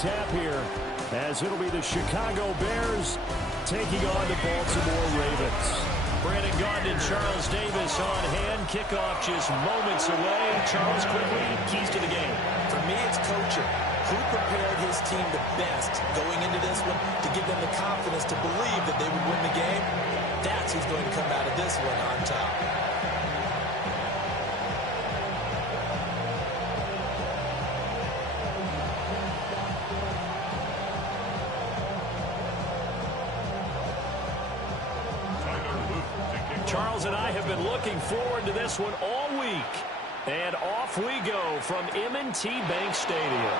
tap here, as it'll be the Chicago Bears taking on the Baltimore Ravens. Brandon Gaudin and Charles Davis on hand. Kickoff just moments away. Charles, quickly, keys to the game. For me, it's coaching. Who prepared his team the best going into this one to give them the confidence to believe that they would win the game? That's who's going to come out of this one on top. Charles and I have been looking forward to this one all week. And off we go from M&T Bank Stadium.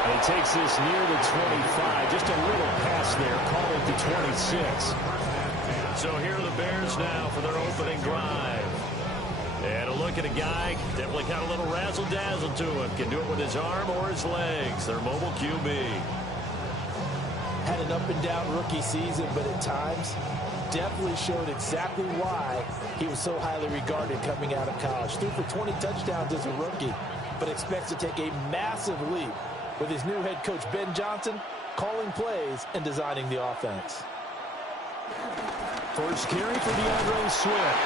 And he takes this near the 25. Just a little pass there. Call it the 26. So here are the Bears now for their opening drive. And a look at a guy, definitely got a little razzle-dazzle to him. Can do it with his arm or his legs. Their mobile QB. Had an up-and-down rookie season, but at times definitely showed exactly why he was so highly regarded coming out of college. Threw for 20 touchdowns as a rookie, but expects to take a massive leap with his new head coach, Ben Johnson, calling plays and designing the offense. First carry for DeAndre Swift.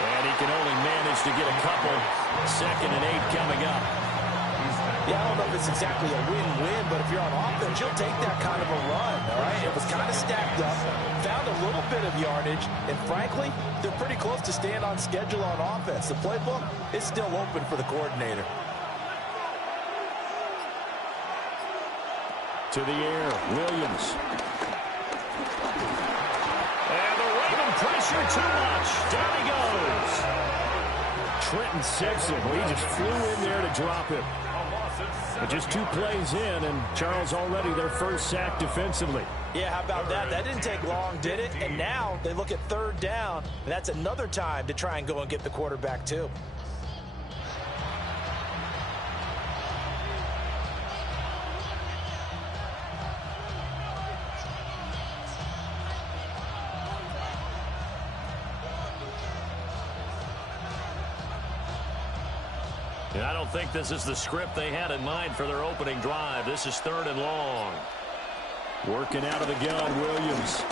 And he can only manage to get a couple. 2nd and 8 coming up. Yeah, I don't know if it's exactly a win-win, but if you're on offense, you'll take that kind of a run, all right? It was kind of stacked up, found a little bit of yardage, and frankly, they're pretty close to staying on schedule on offense. The playbook is still open for the coordinator. To the air, Williams. And the Raven pressure too much. Down he goes. Trenton Simpson, he just flew in there to drop him. But just 2 plays in, and Charles already their first sack defensively. Yeah, how about that? That didn't take long, did it? And now they look at 3rd down, and that's another time to try and go and get the quarterback too. And I don't think this is the script they had in mind for their opening drive. This is 3rd and long. Working out of the gun, Williams.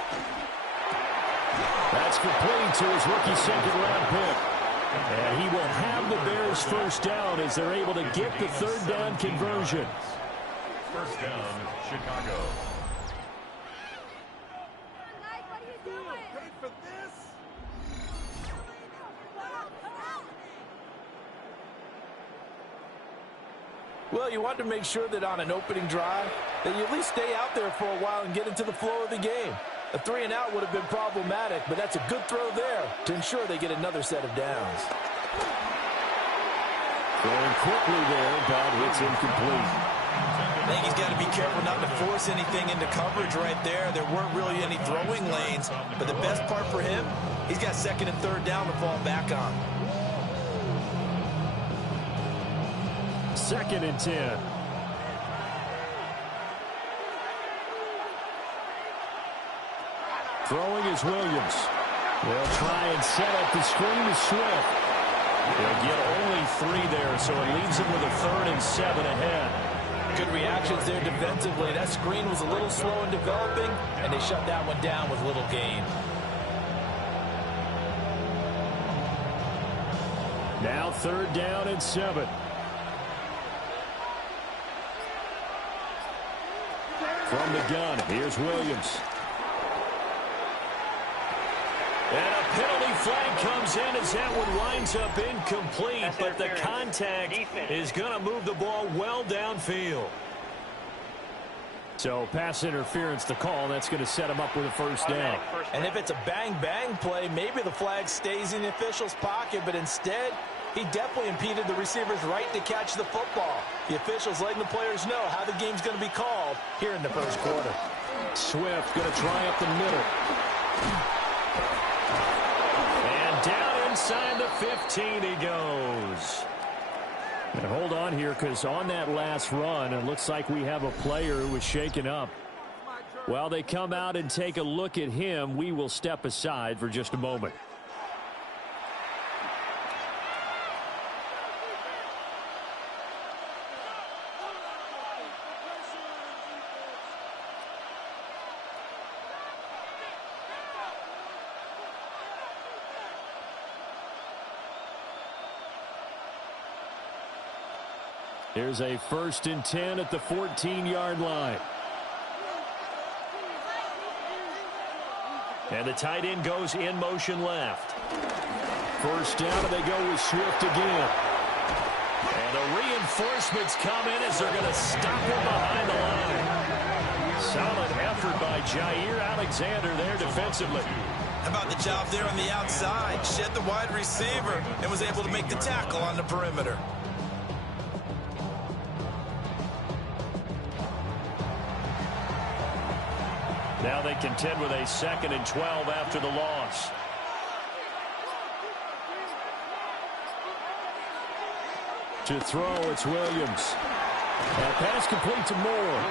That's complete to his rookie 2nd-round pick. And he will have the Bears first down as they're able to get the 3rd down conversion. First down, Chicago. Well, you want to make sure that on an opening drive that you at least stay out there for a while and get into the flow of the game. A 3-and-out would have been problematic, but that's a good throw there to ensure they get another set of downs. Throwing quickly there, but it's incomplete. I think he's got to be careful not to force anything into coverage right there. There weren't really any throwing lanes, but the best part for him, he's got 2nd and 3rd down to fall back on. 2nd and 10. Throwing is Williams. They'll try and set up the screen to Swift. They'll get only 3 there, so it leaves them with a 3rd and 7 ahead. Good reactions there defensively. That screen was a little slow in developing, and they shut that one down with little gain. Now 3rd down and 7. From the gun, here's Williams. And a penalty flag comes in as that one winds up incomplete, but the contact is going to move the ball well downfield. So pass interference to call. That's going to set him up with a first down. And if it's a bang-bang play, maybe the flag stays in the official's pocket, but instead he definitely impeded the receiver's right to catch the football. The officials letting the players know how the game's going to be called here in the first quarter. Swift going to try up the middle. And down inside the 15 he goes. And hold on here, because on that last run, it looks like we have a player who was shaken up. While they come out and take a look at him, we will step aside for just a moment. Here's a 1st and 10 at the 14-yard line. And the tight end goes in motion left. 1st down, and they go with Swift again. And the reinforcements come in as they're going to stop him behind the line. Solid effort by Jair Alexander there defensively. How about the job there on the outside? Shed the wide receiver and was able to make the tackle on the perimeter. Now they contend with a 2nd and 12 after the loss. To throw, it's Williams. That pass complete to Moore.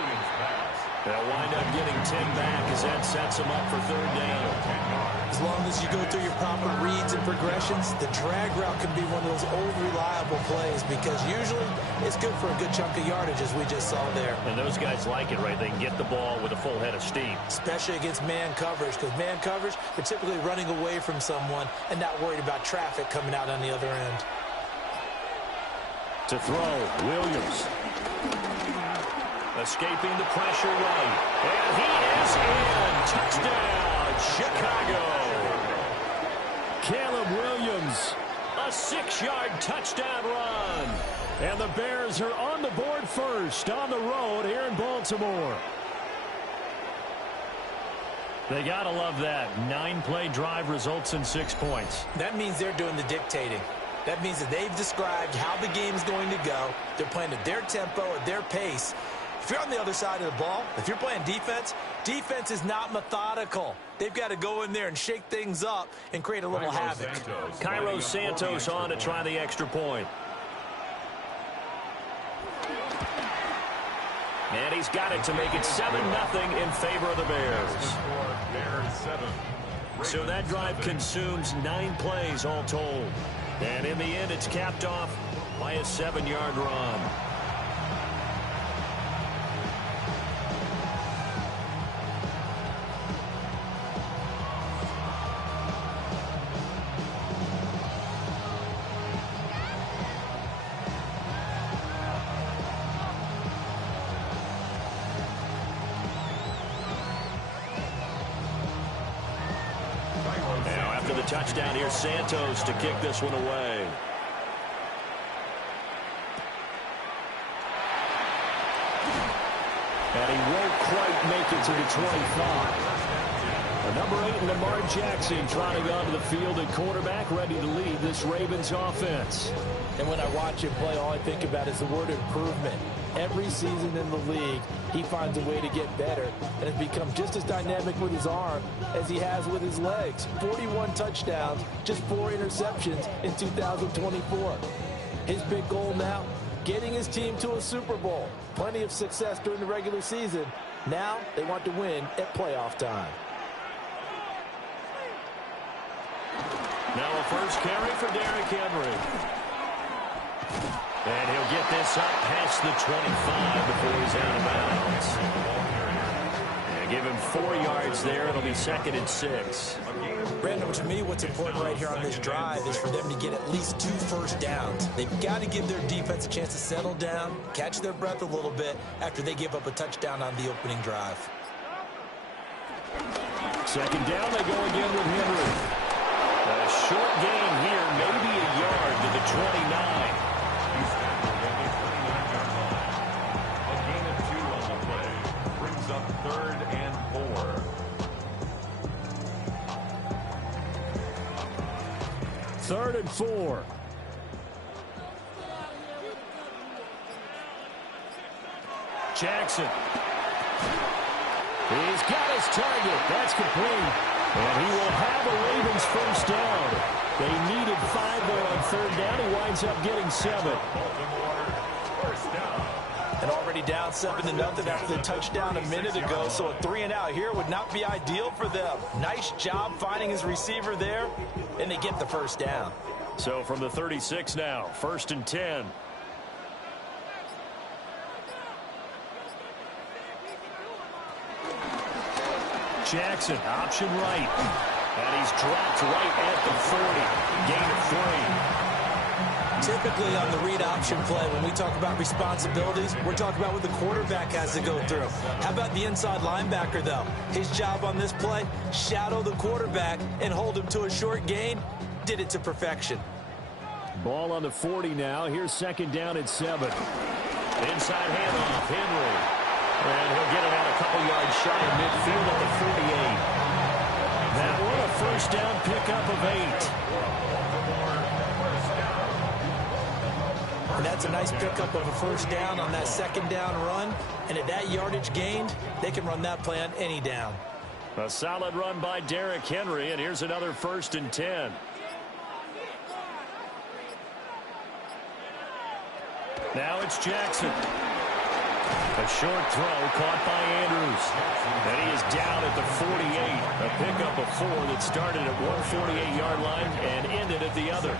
They'll wind up getting 10 back as that sets them up for 3rd down. As long as you go through your proper reads and progressions, the drag route can be one of those old reliable plays because usually it's good for a good chunk of yardage as we just saw there. And those guys like it, right? They can get the ball with a full head of steam. Especially against man coverage, because man coverage, they're typically running away from someone and not worried about traffic coming out on the other end. To throw, Williams. Escaping the pressure right. And he is in. Touchdown, Chicago. Caleb Williams, a 6-yard touchdown run. And the Bears are on the board first on the road here in Baltimore. They got to love that. 9-play drive results in 6 points. That means they're doing the dictating. That means that they've described how the game's going to go. They're playing at their tempo, at their pace. If you're on the other side of the ball, if you're playing defense, defense is not methodical. They've got to go in there and shake things up and create a little havoc. Cairo Santos on to try the extra point. And he's got it to make it 7-0 in favor of the Bears. So that drive consumes 9 plays all told. And in the end, it's capped off by a 7-yard run. Touchdown here, Santos to kick this one away. And he won't quite make it to the 25. The number 8, Lamar Jackson, trotting onto the field at quarterback, ready to lead this Ravens offense. And when I watch him play, all I think about is the word improvement. Every season in the league, he finds a way to get better and has become just as dynamic with his arm as he has with his legs. 41 touchdowns, just 4 interceptions in 2024. His big goal now, getting his team to a Super Bowl. Plenty of success during the regular season. Now they want to win at playoff time. Now a first carry for Derrick Henry. And he'll get this up past the 25 before he's out of bounds. And give him 4 yards there. It'll be 2nd and 6. Brandon, to me, what's important right here on this drive is for them to get at least 2 first downs. They've got to give their defense a chance to settle down, catch their breath a little bit after they give up a touchdown on the opening drive. 2nd down, they go again with Henry. A short gain here, maybe a yard to the 29. A gain of 2 on the play brings up 3rd and 4. 3rd and 4. Jackson. He's got his target. That's complete. And he will have a Ravens first down. They needed 5 there on 3rd down. He winds up getting 7. Baltimore, first down. And already down 7-0 after the touchdown a minute ago, so a 3-and-out here would not be ideal for them. Nice job finding his receiver there, and they get the first down. So from the 36 now, 1st and 10. Jackson, option right. And he's dropped right at the 40. Gain of 3. Typically on the read option play, when we talk about responsibilities, we're talking about what the quarterback has to go through. How about the inside linebacker, though? His job on this play, shadow the quarterback and hold him to a short gain. Did it to perfection. Ball on the 40 now. Here's second down and 7. Inside handoff, Henry. And he'll get it out a couple yards shy of midfield at the 48. That one a first down pickup of 8. And that's a nice pickup of a first down on that second down run. And at that yardage gained, they can run that play on any down. A solid run by Derrick Henry, and here's another 1st and 10. Now it's Jackson. A short throw caught by Andrews. And he is down at the 48. A pickup of 4 that started at one 48-yard line and ended at the other.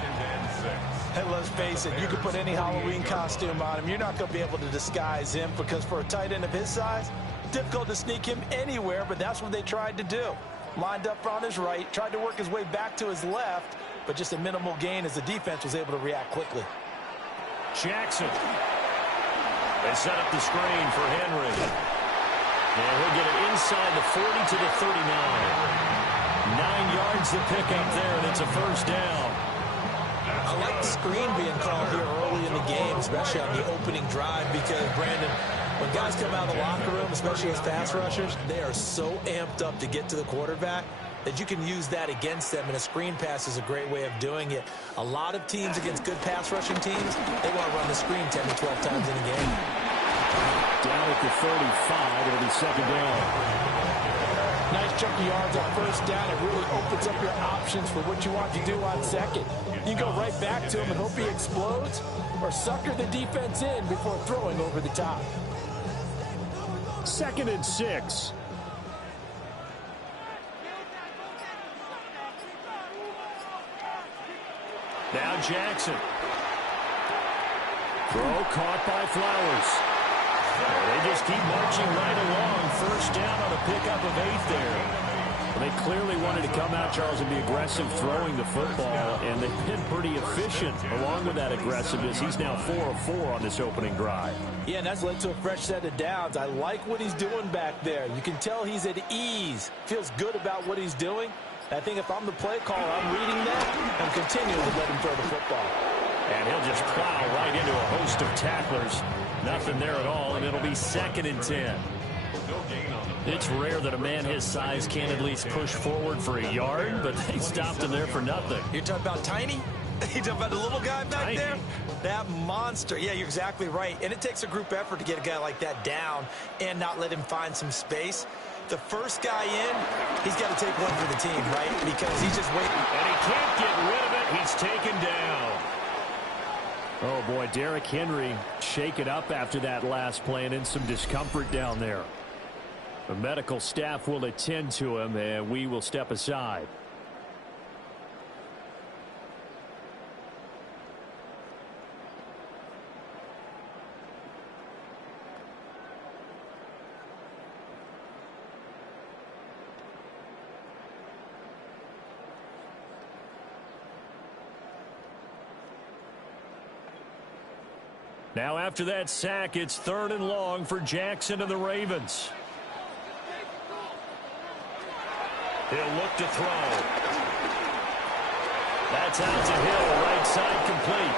And let's face it, you could put any Halloween costume on him. You're not going to be able to disguise him because for a tight end of his size, difficult to sneak him anywhere, but that's what they tried to do. Lined up on his right, tried to work his way back to his left, but just a minimal gain as the defense was able to react quickly. Jackson. They set up the screen for Henry. And he'll get it inside the 40 to the 39. 9 yards to pick up there, and it's a first down. I like the screen being called here early in the game, especially on the opening drive, because, Brandon, when guys come out of the locker room, especially as pass rushers, they are so amped up to get to the quarterback that you can use that against them, and a screen pass is a great way of doing it. A lot of teams against good pass rushing teams, they want to run the screen 10 to 12 times in a game. Down at the 35, it'll be second down. Nice chunk of yards on first down. It really opens up your options for what you want to do on second. You can go right back to him and hope he explodes, or sucker the defense in before throwing over the top. 2nd and 6. Now Jackson. Throw caught by Flowers. They just keep marching right along. First down on a pickup of 8 there. They clearly wanted to come out, Charles, and be aggressive throwing the football, and they've been pretty efficient along with that aggressiveness. He's now 4 of 4 on this opening drive. Yeah, and that's led to a fresh set of downs. I like what he's doing back there. You can tell he's at ease, feels good about what he's doing. I think if I'm the play caller, I'm reading that and continuing to let him throw the football. And he'll just plow right into a host of tacklers. Nothing there at all, and it'll be 2nd and 10. It's rare that a man his size can at least push forward for a yard, but they stopped him there for nothing. You're talking about Tiny? You're talking about the little guy back there? That monster. Yeah, you're exactly right. And it takes a group effort to get a guy like that down and not let him find some space. The first guy in, he's got to take one for the team, right? Because he's just waiting. And he can't get rid of it. He's taken down. Oh, boy, Derrick Henry shaken up after that last play and in some discomfort down there. The medical staff will attend to him, and we will step aside. Now after that sack, it's 3rd and long for Jackson and the Ravens. He'll look to throw. That's out to Hill, right side complete.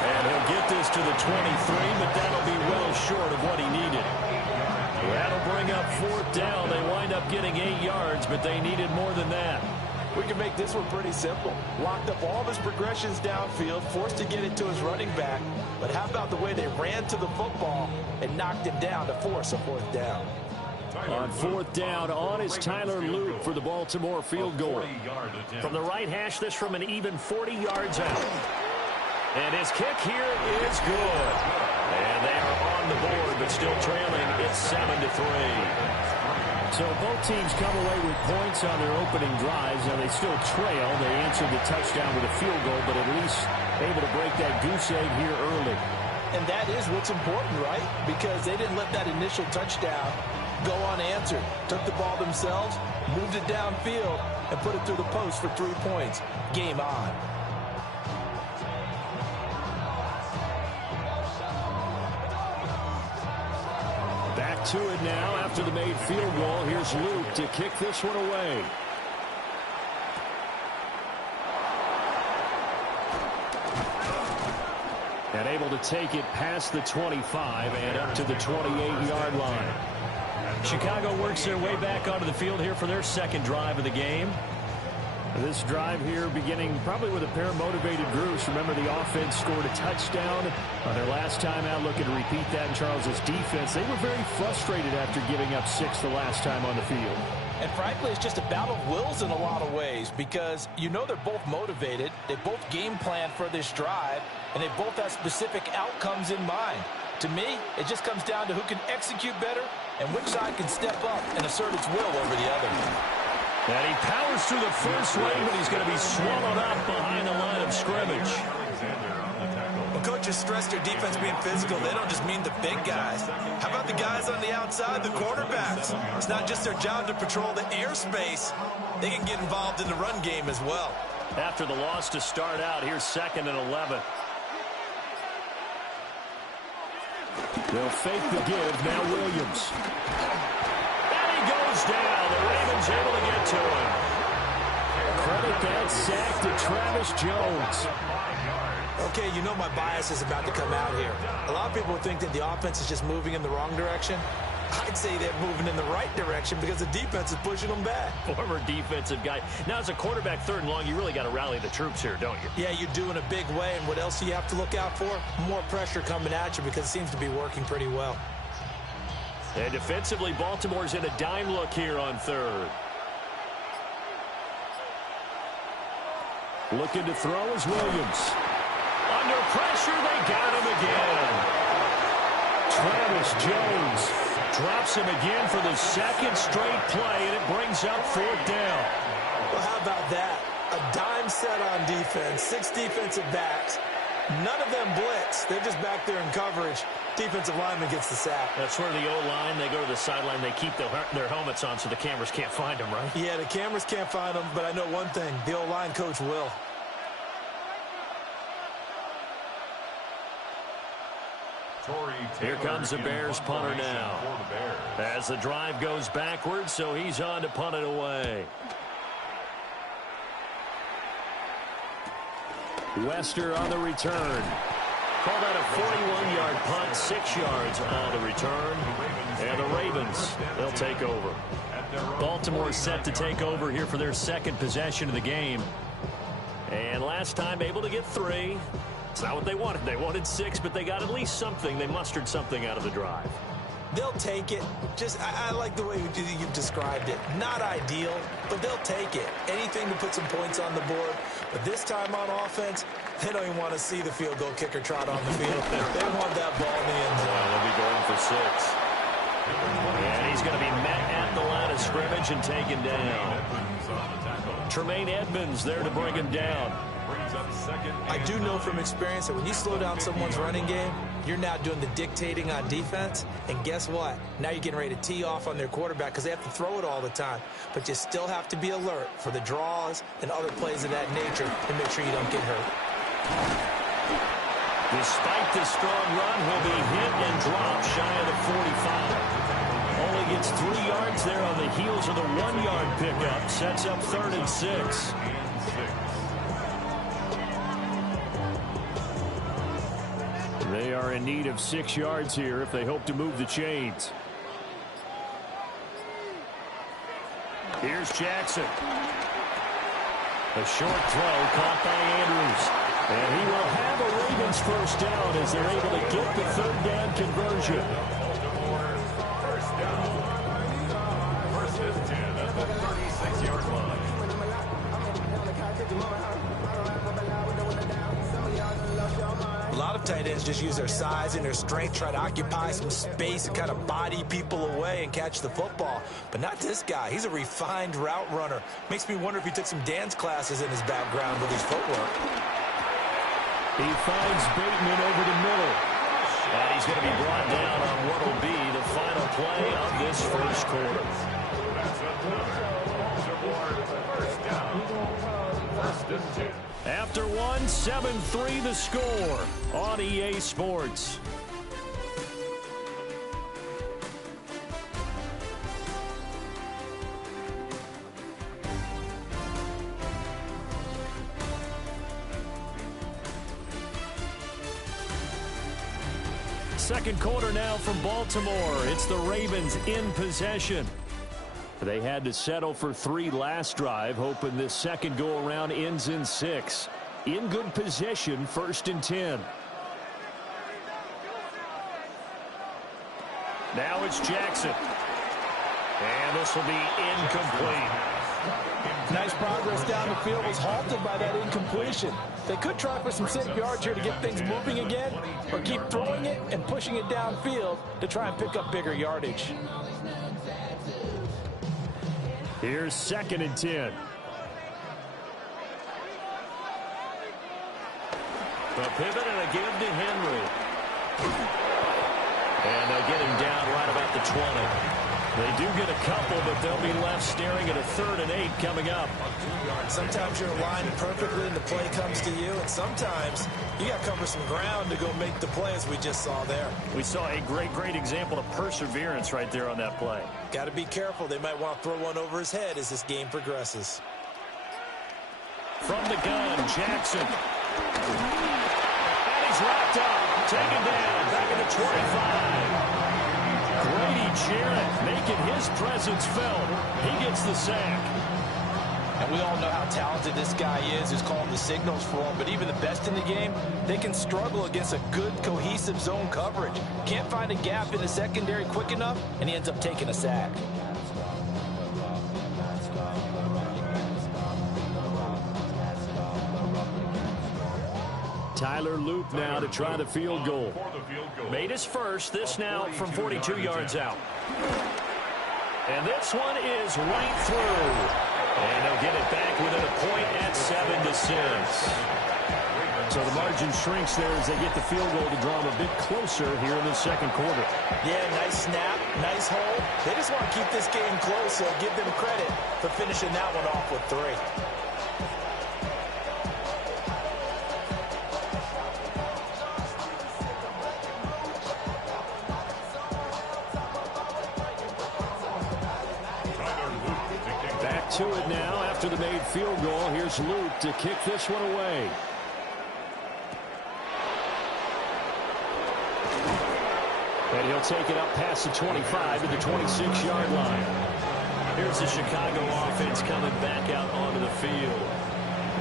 And he'll get this to the 23, but that'll be well short of what he needed. That'll bring up 4th down. They wind up getting 8 yards, but they needed more than that. We can make this one pretty simple. Locked up all of his progressions downfield, forced to get it to his running back. But how about the way they ran to the football and knocked him down to force a 4th down? On 4th down, on is Tyler Luke for the Baltimore field goal. From the right hash, this from an even 40 yards out. And his kick here is good. And they are on the board, but still trailing. It's 7-3. So both teams come away with points on their opening drives. Now they still trail. They answered the touchdown with a field goal, but at least able to break that goose egg here early. And that is what's important, right? Because they didn't let that initial touchdown go unanswered. Took the ball themselves, moved it downfield, and put it through the post for 3 points. Game on. Back to it now after the made field goal. Here's Luke to kick this one away. And able to take it past the 25 and up to the 28-yard line. Chicago works their way back onto the field here for their second drive of the game. This drive here beginning probably with a pair of motivated groups. Remember, the offense scored a touchdown on their last time out. Looking to repeat that in Charles's defense. They were very frustrated after giving up 6 the last time on the field. And frankly, it's just a battle of wills in a lot of ways because you know they're both motivated. They both game plan for this drive, and they both have specific outcomes in mind. To me, it just comes down to who can execute better and which side can step up and assert its will over the other. And he powers through the first lane, but he's going to be swallowed up behind the line of scrimmage. When coaches stress their defense being physical, they don't just mean the big guys. How about the guys on the outside, the quarterbacks? It's not just their job to patrol the airspace. They can get involved in the run game as well. After the loss to start out, here's 2nd and 11. They'll fake the give. Now Williams. Goes down. The Ravens able to get to him. Credit that sack to Travis Jones. Okay, you know my bias is about to come out here. A lot of people think that the offense is just moving in the wrong direction. I'd say they're moving in the right direction because the defense is pushing them back. Former defensive guy. Now, as a quarterback, 3rd and long, you really got to rally the troops here, don't you? Yeah, you do in a big way. And what else do you have to look out for? More pressure coming at you because it seems to be working pretty well. And defensively, Baltimore's in a dime look here on 3rd. Looking to throw is Williams. Under pressure, they got him again. Travis Jones drops him again for the 2nd straight play, and it brings up 4th down. Well, how about that? A dime set on defense, 6 defensive backs. None of them blitz. They're just back there in coverage. Defensive lineman gets the sack. That's where the O-line, they go to the sideline, they keep their helmets on so the cameras can't find them, right? Yeah, the cameras can't find them, but I know one thing. The O-line coach will. Here comes the Bears punter now. As the drive goes backwards, so he's on to punt it away. Wester on the return. Call that a 41-yard punt, 6 yards on the return. And the Ravens, they'll take over. Baltimore set to take over here for their 2nd possession of the game. And last time able to get 3. It's not what they wanted. They wanted 6, but they got at least something. They mustered something out of the drive. They'll take it. I like the way you've described it. Not ideal, but they'll take it. Anything to put some points on the board. But this time on offense, they don't even want to see the field goal kicker trot on the field. They want that ball in the end zone. They'll be going for 6. And he's going to be met at the line of scrimmage and taken down. Tremaine Edmonds there to bring him down. I do know from experience that when you slow down someone's running game, you're now doing the dictating on defense. And guess what? Now you're getting ready to tee off on their quarterback because they have to throw it all the time. But you still have to be alert for the draws and other plays of that nature to make sure you don't get hurt. Despite the strong run, he'll be hit and dropped shy of the 45. Only gets 3 yards there on the heels of the 1-yard pickup. Sets up 3rd and 6. They are in need of 6 yards here if they hope to move the chains. Here's Jackson. A short throw caught by Andrews. And he will have a Ravens first down as they're able to get the 3rd down conversion. First and 10 at the 36-yard line. A lot of tight ends just use their size and their strength, try to occupy some space and kind of body people away and catch the football. But not this guy. He's a refined route runner. Makes me wonder if he took some dance classes in his background with his footwork. He finds Bateman over the middle. And he's going to be brought down on what will be the final play of this first quarter. First down. 1st and 10. After one, 7-3 the score on EA Sports. second quarter now from Baltimore. It's the Ravens in possession. They had to settle for 3 last drive, hoping this second go-around ends in 6. In good position, 1st and 10. Now it's Jackson. And this will be incomplete. Nice progress down the field was halted by that incompletion. They could try for some safe yards here to get things moving again, or keep throwing it and pushing it downfield to try and pick up bigger yardage. Here's 2nd and 10. The pivot and a give to Henry. And they'll get him down right about the 20. They do get a couple, but they'll be left staring at a 3rd and 8 coming up. Sometimes you're aligned perfectly and the play comes to you, and sometimes you got to cover some ground to go make the play, as we just saw there. We saw a great example of perseverance right there on that play. Got to be careful. They might want to throw one over his head as this game progresses. From the gun, Jackson. And he's wrapped up, taken down, back at the 25. Grady Jarrett making his presence felt. He gets the sack. And we all know how talented this guy is, who's calling the signals for him. But even the best in the game, they can struggle against a good, cohesive zone coverage. Can't find a gap in the secondary quick enough, and he ends up taking a sack. Tyler Loop now to try the field goal. Made his first. This now from 42 yards out. And this one is right through. And they'll get it back within a point at 7-6. So the margin shrinks there as they get the field goal to draw them a bit closer here in the second quarter. Yeah, nice snap, nice hold. They just want to keep this game close, so give them credit for finishing that one off with 3. To it now after the made field goal. Here's Luke to kick this one away. And he'll take it up past the 25 to the 26-yard line. Here's the Chicago offense coming back out onto the field.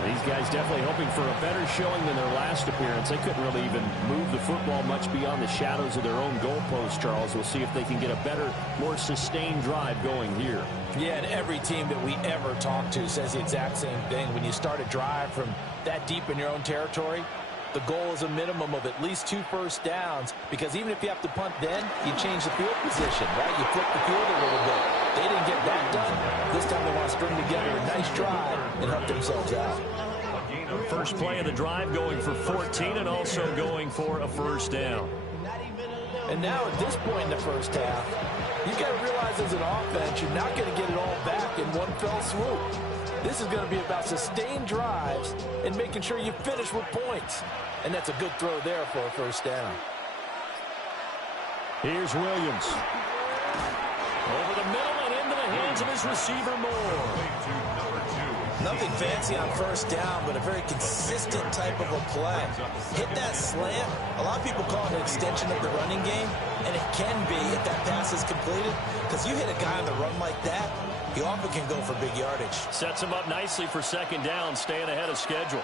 These guys definitely hoping for a better showing than their last appearance. They couldn't really even move the football much beyond the shadows of their own goalpost, Charles. We'll see if they can get a better, more sustained drive going here. Yeah, and every team that we ever talk to says the exact same thing. When you start a drive from that deep in your own territory, the goal is a minimum of at least 2 first downs, because even if you have to punt then, you change the field position, right? You flip the field a little bit. They didn't get that done. This time they want to string together a nice drive and help themselves out. First play of the drive going for 14 and also going for a first down. And now at this point in the first half, you've got to realize as an offense, you're not going to get it all back in one fell swoop. This is going to be about sustained drives and making sure you finish with points. And that's a good throw there for a first down. Here's Williams. Over the middle and into the hands of his receiver Moore. Nothing fancy on first down, but a very consistent type of a play. Hit that slant. A lot of people call it an extension of the running game, and it can be if that pass is completed, because you hit a guy on the run like that, he often can go for big yardage. Sets him up nicely for second down, staying ahead of schedule.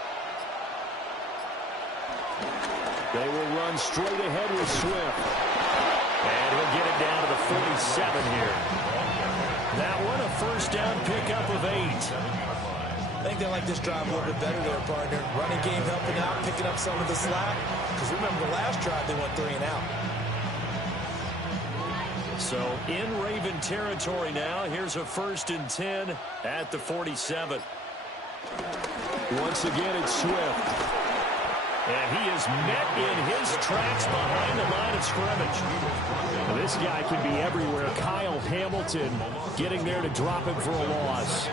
They will run straight ahead with Swift. And he'll get it down to the 47 here. That one, a first down pickup of 8. I think they like this drive a little bit better there, partner. Running game helping out, picking up some of the slack. Because remember the last drive, they went 3 and out. So in Raven territory now. Here's a 1st and 10 at the 47. Once again, it's Swift. And he is met in his tracks behind the line of scrimmage. Now, this guy can be everywhere. Kyle Hamilton getting there to drop him for a loss.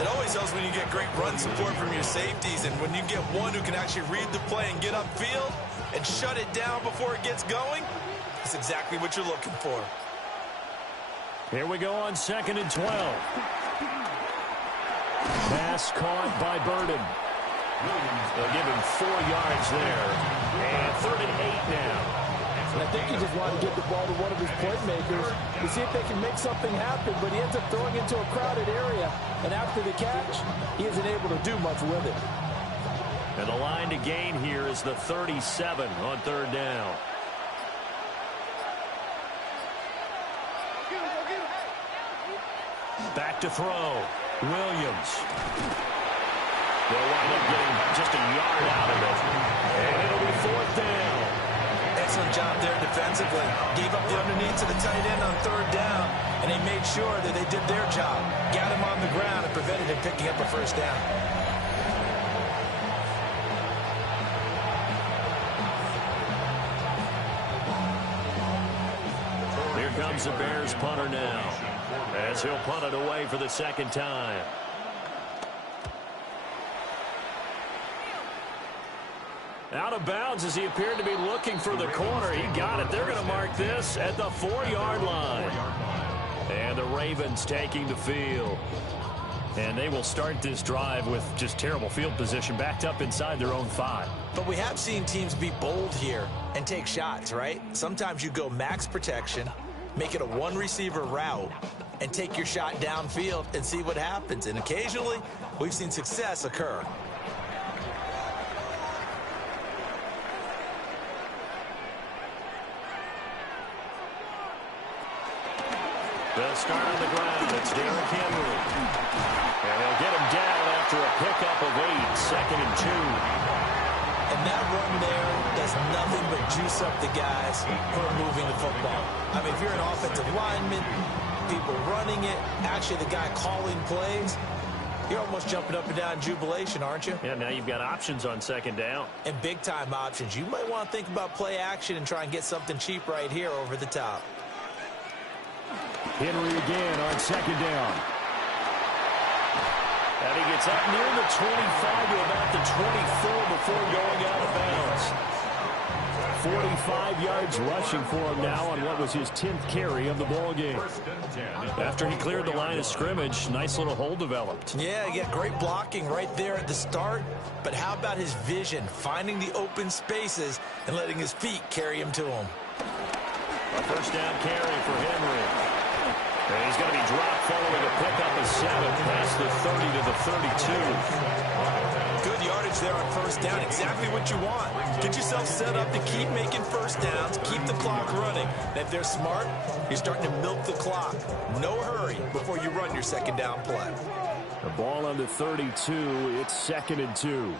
It always helps when you get great run support from your safeties, and when you get one who can actually read the play and get upfield and shut it down before it gets going, that's exactly what you're looking for. Here we go on 2nd and 12. Pass caught by Burden. They'll give him 4 yards there. And 3rd and 8 now. And I think he just wanted to get the ball to one of his playmakers to see if they can make something happen, but he ends up throwing into a crowded area. And after the catch, he isn't able to do much with it. And the line to gain here is the 37 on third down. Back to throw. Williams. They'll wind up getting just a yard out of it. And it'll be fourth down. Excellent job there defensively. Gave up the underneath to the tight end on third down, and they made sure that they did their job. Got him on the ground and prevented him picking up a first down. Here comes the Bears punter now, as he'll punt it away for the second time. Out of bounds as he appeared to be looking for the corner. He got it. They're going to mark this at the 4-yard line. And the Ravens taking the field. And they will start this drive with just terrible field position, backed up inside their own 5. But we have seen teams be bold here and take shots, right? Sometimes you go max protection, make it a one-receiver route, and take your shot downfield and see what happens. And occasionally, we've seen success occur. They'll start on the ground. It's Derrick Henry. And they'll get him down after a pickup of 8, second and 2. And that run there does nothing but juice up the guys who are moving the football. I mean, if you're an offensive lineman, people running it, actually the guy calling plays, you're almost jumping up and down in jubilation, aren't you? Yeah, now you've got options on second down. And big-time options. You might want to think about play action and try and get something cheap right here over the top. Henry again on second down. And he gets up near the 25 to about the 24 before going out of bounds. 45 yards rushing for him now on what was his 10th carry of the ball game. After he cleared the line of scrimmage, nice little hole developed. Yeah, great blocking right there at the start. But how about his vision, finding the open spaces and letting his feet carry him to him? A first down carry for Henry. And he's going to be dropped following a pickup of 7 past the 30 to the 32. Good yardage there on first down. Exactly what you want. Get yourself set up to keep making first downs, keep the clock running. And if they're smart, you're starting to milk the clock. No hurry before you run your second down play. The ball on the 32. It's second and 2.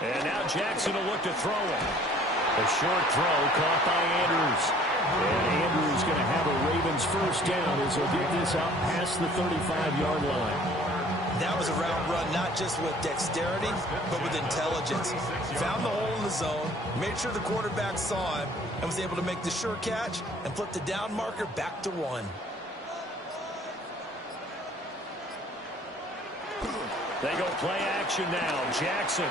And now Jackson will look to throw it. A short throw caught by Andrews. And Andrews going to have a Ravens first down as he'll get this out past the 35-yard line. That was a route run not just with dexterity, but with intelligence. Found the hole in the zone, made sure the quarterback saw him, and was able to make the sure catch and flip the down marker back to 1. They go play action now. Jackson.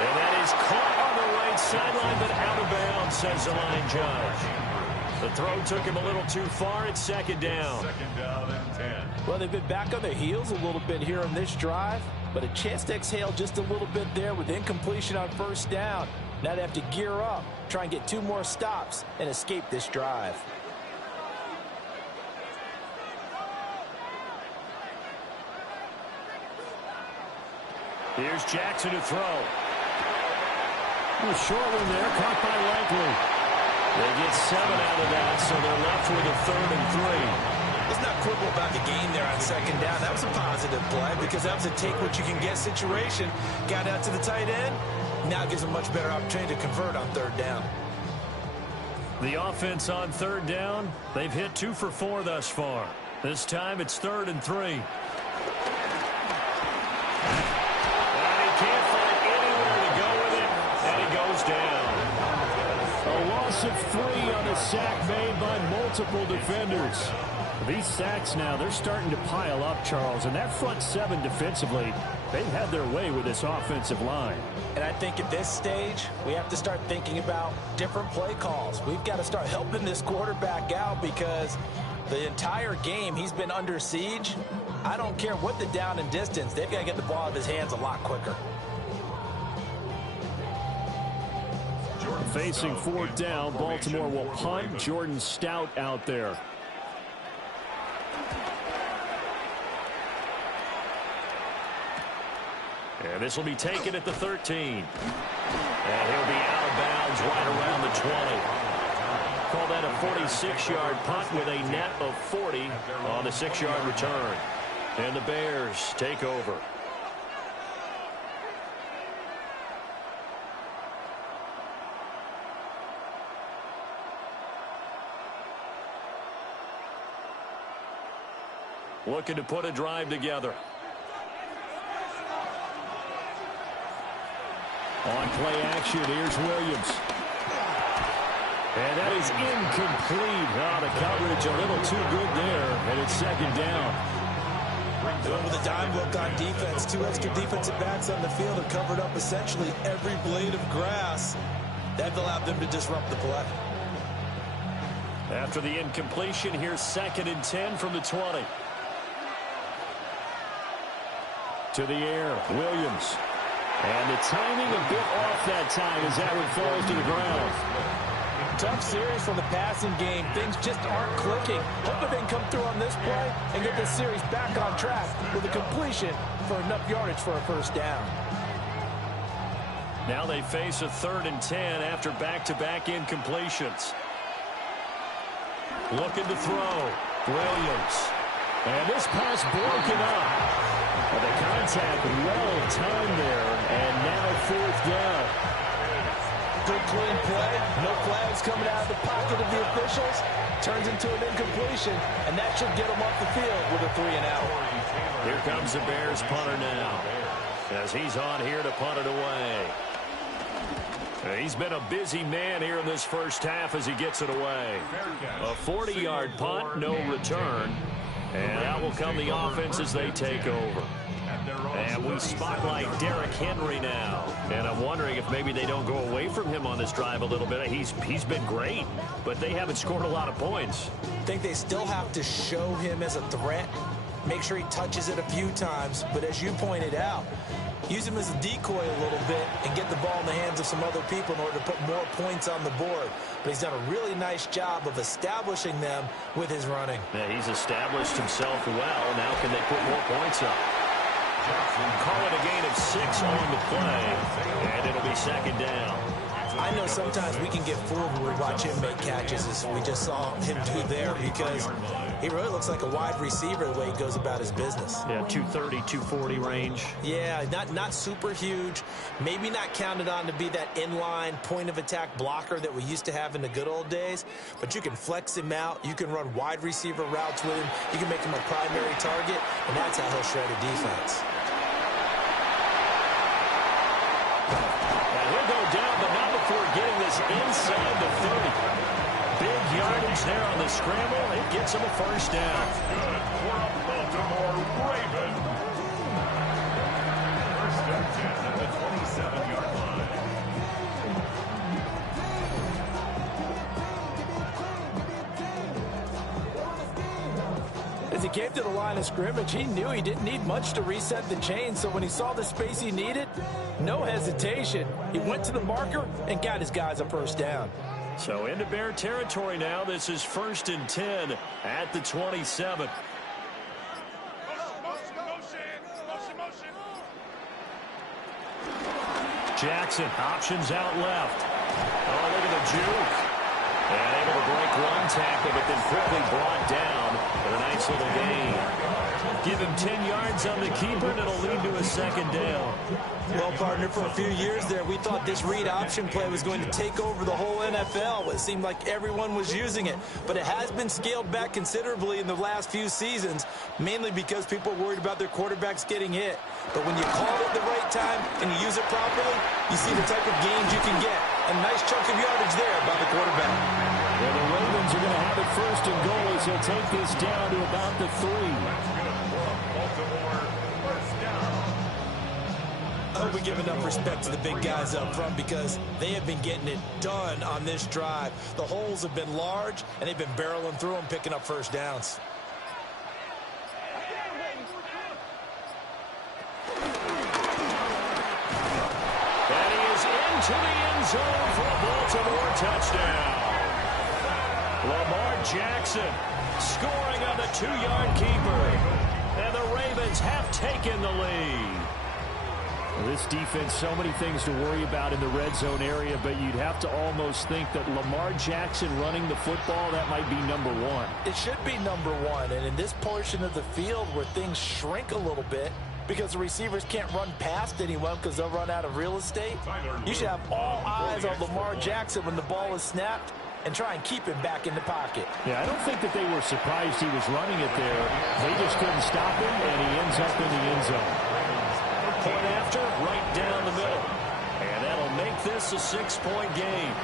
And that is caught on the right sideline, but out of bounds, says the line judge. The throw took him a little too far. It's second down. Second down and 10. Well, they've been back on their heels a little bit here in this drive, but a chance to exhale just a little bit there with incompletion on first down. Now they have to gear up, try and get 2 more stops, and escape this drive. Here's Jackson to throw. A short one there, caught by Likely. They get 7 out of that, so they're left with a 3rd and 3. Let's not quibble about the gain there on second down. That was a positive play because that was a take-what-you-can-get situation. Got out to the tight end. Now gives them a much better opportunity to convert on third down. The offense on third down, they've hit 2 for 4 thus far. This time it's 3rd and 3. Of 3 on a sack made by multiple defenders. These sacks now, they're starting to pile up, Charles, and that front 7 defensively, they've had their way with this offensive line. And I think at this stage, we have to start thinking about different play calls. We've got to start helping this quarterback out because the entire game he's been under siege. I don't care what the down and distance, they've got to get the ball out of his hands a lot quicker. facing fourth down. Baltimore will punt. Jordan Stout out there. And this will be taken at the 13. And he'll be out of bounds right around the 20. Call that a 46-yard punt with a net of 40 on the 6-yard return. And the Bears take over. Looking to put a drive together. On play action, here's Williams. And that is incomplete. Oh, the coverage a little too good there, and it's second down. Going with a dime look on defense. 2 extra defensive backs on the field have covered up essentially every blade of grass. That allowed them to disrupt the play. After the incompletion, here's 2nd and 10 from the 20. To the air, Williams. And the timing a bit off that time as that one falls to the ground. Tough series from the passing game. Things just aren't clicking. Hoping they can come through on this play and get this series back on track with a completion for enough yardage for a first down. Now they face a 3rd and 10 after back-to-back incompletions. Looking to throw. Williams. And this pass broken up. Well, the contact well timed there, and now 4th down. Good clean play. No flags coming out of the pocket of the officials. Turns into an incompletion, and that should get them off the field with a 3-and-out. Here comes the Bears punter now, as he's on here to punt it away. He's been a busy man here in this first half as he gets it away. A 40-yard punt, no return. And out will come the offense as they take over. And we spotlight Derrick Henry now. And I'm wondering if maybe they don't go away from him on this drive a little bit. He's been great, but they haven't scored a lot of points. I think they still have to show him as a threat. Make sure he touches it a few times. But as you pointed out, use him as a decoy a little bit and get the ball in the hands of some other people in order to put more points on the board. But he's done a really nice job of establishing them with his running. Yeah, he's established himself well. Now can they put more points up? Call it a gain of 6 on the play, and it'll be 2nd down. I know sometimes we can get fooled when we watch him make catches, as we just saw him do there, because he really looks like a wide receiver the way he goes about his business. Yeah, 230, 240 range. Yeah, not super huge. Maybe not counted on to be that inline point-of-attack blocker that we used to have in the good old days, but you can flex him out. You can run wide receiver routes with him. You can make him a primary target, and that's how he'll shred a defense. Down, but not before getting this inside the 30. Big yardage there on the scramble. It gets him a first down. Good for a Baltimore Raven. First and 10 at the 27-yard line. As he came to the line of scrimmage, he knew he didn't need much to reset the chain, so when he saw the space he needed, no hesitation. He went to the marker and got his guys a first down. So into Bear territory now. This is 1st and 10 at the 27. Jackson, options out left. Oh, look at the juke. And able to break one tackle, but then quickly brought down for a nice little gain. Give him 10 yards on the keeper, and it'll lead to a 2nd down. Well, partner, for a few years there, we thought this read option play was going to take over the whole NFL. It seemed like everyone was using it, but it has been scaled back considerably in the last few seasons, mainly because people are worried about their quarterbacks getting hit. But when you call it at the right time and you use it properly, you see the type of gains you can get. A nice chunk of yardage there by the quarterback. Well, the Ravens are going to have it 1st and goal as they'll take this down to about the 3. I hope we give enough respect to the big guys up front because they have been getting it done on this drive. The holes have been large, and they've been barreling through them, picking up first downs. to the end zone for a Baltimore touchdown. Lamar Jackson scoring on the 2-yard keeper. And the Ravens have taken the lead. Well, this defense, so many things to worry about in the red zone area, but you'd have to almost think that Lamar Jackson running the football, that might be number one. It should be number one, and in this portion of the field where things shrink a little bit because the receivers can't run past anyone because they'll run out of real estate, you should have all eyes on Lamar Jackson when the ball is snapped and try and keep him back in the pocket. Yeah, I don't think that they were surprised he was running it there. They just couldn't stop him, and he ends up in the end zone. Point after, right down the middle. And that'll make this a 6-point game.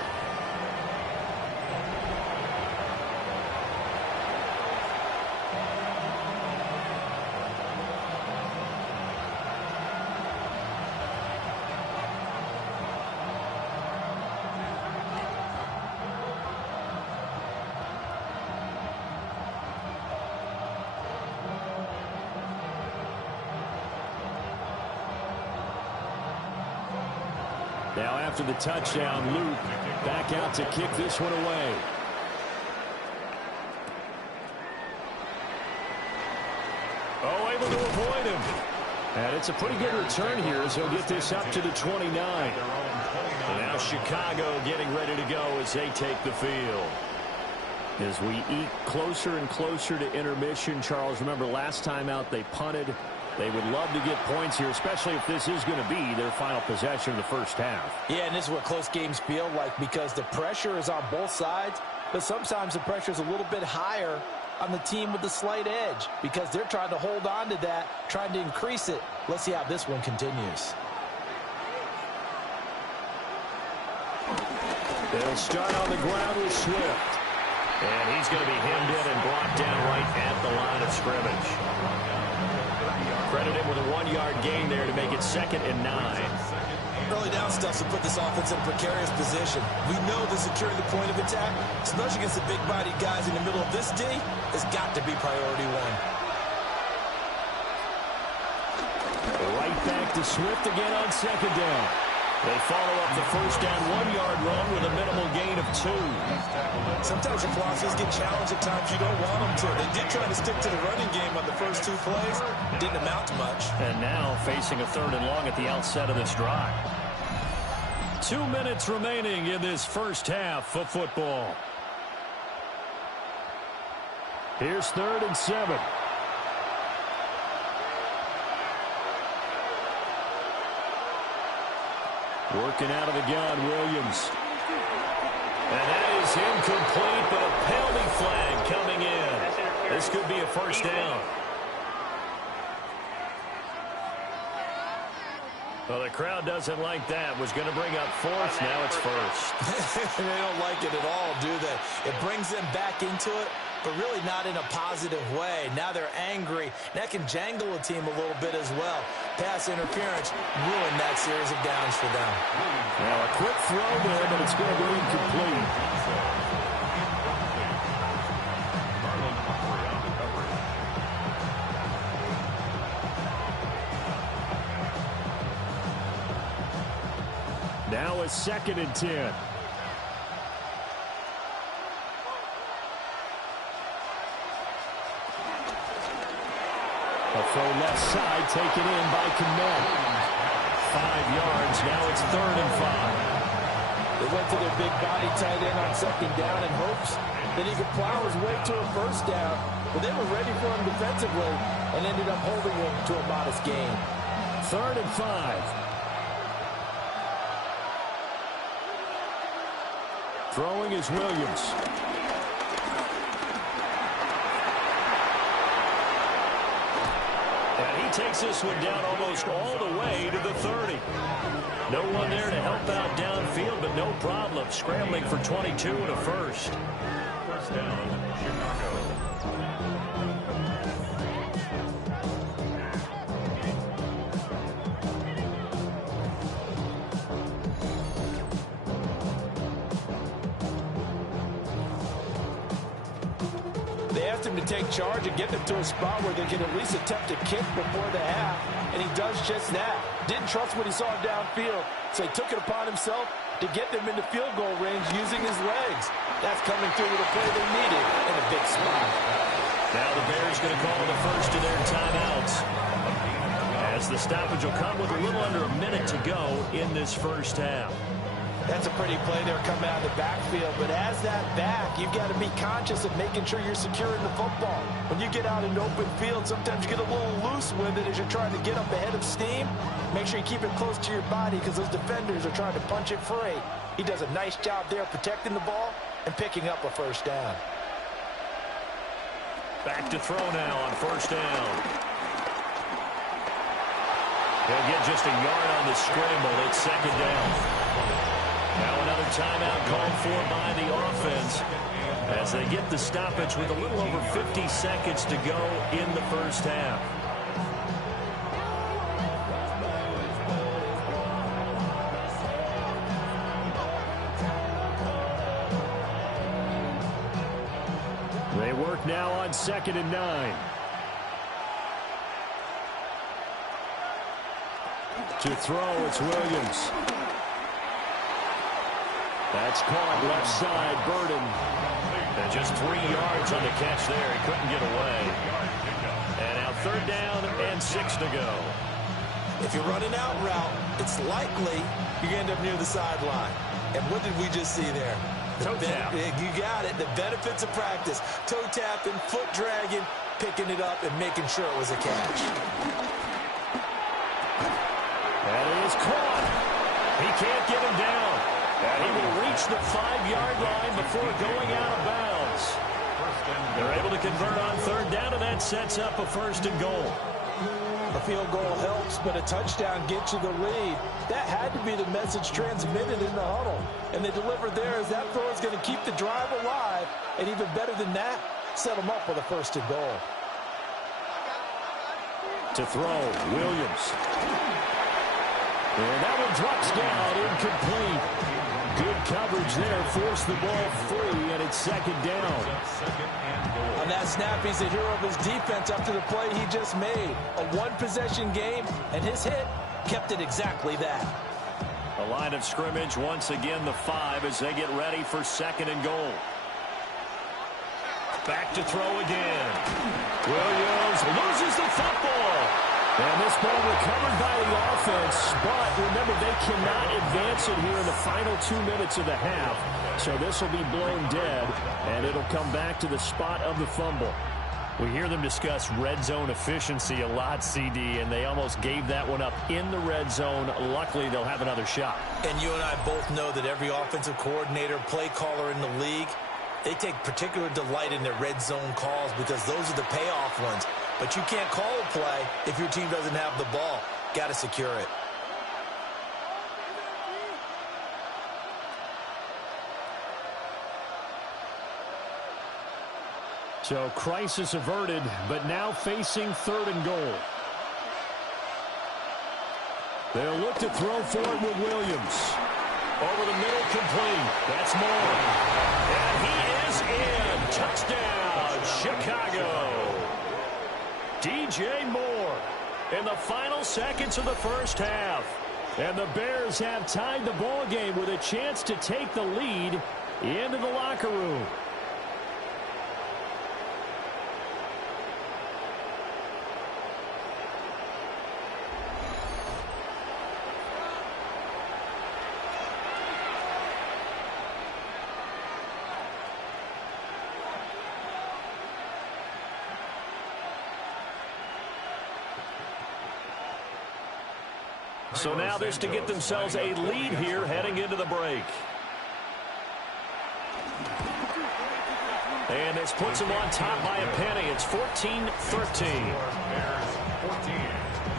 Now after the touchdown, Luke back out to kick this one away. Oh, able to avoid him. And it's a pretty good return here as he'll get this up to the 29. And now Chicago getting ready to go as they take the field. As we eke closer and closer to intermission, Charles, remember last time out they punted. They would love to get points here, especially if this is going to be their final possession of the first half. Yeah, and this is what close games feel like because the pressure is on both sides, but sometimes the pressure is a little bit higher on the team with the slight edge because they're trying to hold on to that, trying to increase it. Let's see how this one continues. They'll start on the ground with Swift. And he's going to be hemmed in and brought down right at the line of scrimmage. Credit him with a 1-yard gain there to make it 2nd and 9. Early down stuff to put this offense in a precarious position. We know that securing the point of attack, especially against the big-bodied guys in the middle of this D, has got to be priority one. Right back to Swift again on 2nd down. They follow up the first down 1-yard run with a minimal gain of 2. Sometimes your philosophies get challenged at times you don't want them to. They did try to stick to the running game on the first 2 plays. Didn't amount to much. And now facing a 3rd and long at the outset of this drive. 2 minutes remaining in this first half of football. Here's 3rd and 7. Working out of the gun, Williams. And that is incomplete, but a penalty flag coming in. This could be a first down. Well, the crowd doesn't like that. Was going to bring up 4th. Now it's 1st. They don't like it at all, do they? It brings them back into it, but really not in a positive way. Now they're angry. That can jangle a team a little bit as well. Pass interference ruined that series of downs for them. Now a quick throw there, but it's going to go incomplete. Now a 2nd and 10. A throw left side taken in by Kmet. 5 yards. Now it's 3rd and 5. They went to their big body tight end on 2nd down in hopes that he could plow his way to a first down. But they were ready for him defensively and ended up holding him to a modest gain. 3rd and 5. Throwing is Williams. And he takes this one down almost all the way to the 30. No one there to help out downfield, but no problem. Scrambling for 22 and a first. First down, Chicago. Him to take charge and get them to a spot where they can at least attempt a kick before the half, and he does just that. Didn't trust what he saw downfield, so he took it upon himself to get them into field goal range using his legs. That's coming through with a play they needed in a big spot. Now the Bears going to call the first of their timeouts, as the stoppage will come with a little under a minute to go in this first half. That's a pretty play there coming out of the backfield, but as that back, you've got to be conscious of making sure you're securing the football. When you get out in open field, sometimes you get a little loose with it as you're trying to get up ahead of steam. Make sure you keep it close to your body because those defenders are trying to punch it free. He does a nice job there protecting the ball and picking up a first down. Back to throw now on first down. He'll get just a yard on the scramble. It's second down. Now another timeout called for by the offense as they get the stoppage with a little over 50 seconds to go in the first half. They work now on 2nd and 9. To throw, it's Williams. That's caught left side, Burden. And just 3 yards on the catch there. He couldn't get away. And now 3rd down and 6 to go. If you're running out route, it's likely you're going to end up near the sideline. And what did we just see there? Toe tap. You got it. The benefits of practice. Toe tapping, foot dragging, picking it up, and making sure it was a catch. And it is caught. He can't get him down. And he will reach the 5-yard line before going out of bounds. They're able to convert on 3rd down, and that sets up a 1st and goal. A field goal helps, but a touchdown gets you the lead. That had to be the message transmitted in the huddle. And they delivered there as that throw is going to keep the drive alive. And even better than that, set them up with a 1st and goal. To throw, Williams. And that one drops down, incomplete. Good coverage there, forced the ball free, and it's 2nd down. On that snap, he's the hero of his defense after the play he just made. A one-possession game, and his hit kept it exactly that. A line of scrimmage, once again the 5 as they get ready for 2nd and goal. Back to throw again. Williams loses the football. And this ball recovered by the offense, but remember, they cannot advance it here in the final 2 minutes of the half. So this will be blown dead, and it'll come back to the spot of the fumble. We hear them discuss red zone efficiency a lot, CD, and they almost gave that one up in the red zone. Luckily, they'll have another shot. And you and I both know that every offensive coordinator, play caller in the league, they take particular delight in their red zone calls because those are the payoff ones. But you can't call a play if your team doesn't have the ball. Got to secure it. So crisis averted, but now facing 3rd and goal. They'll look to throw for it with Williams. Over the middle, complete. That's Moore. And he is in. Touchdown, Chicago. DJ Moore in the final seconds of the first half. And the Bears have tied the ball game with a chance to take the lead into the locker room. So now this to get themselves a lead here heading into the break. And this puts them on top by a penny. It's 14-13.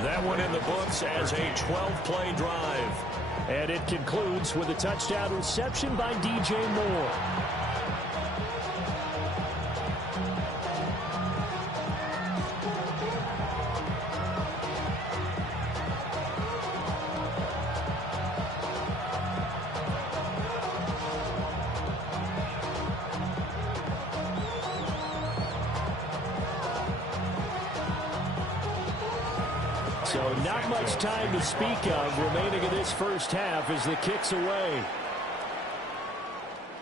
That one in the books as a 12-play drive. And it concludes with a touchdown reception by DJ Moore. So not much time to speak of remaining in this first half as the kick's away.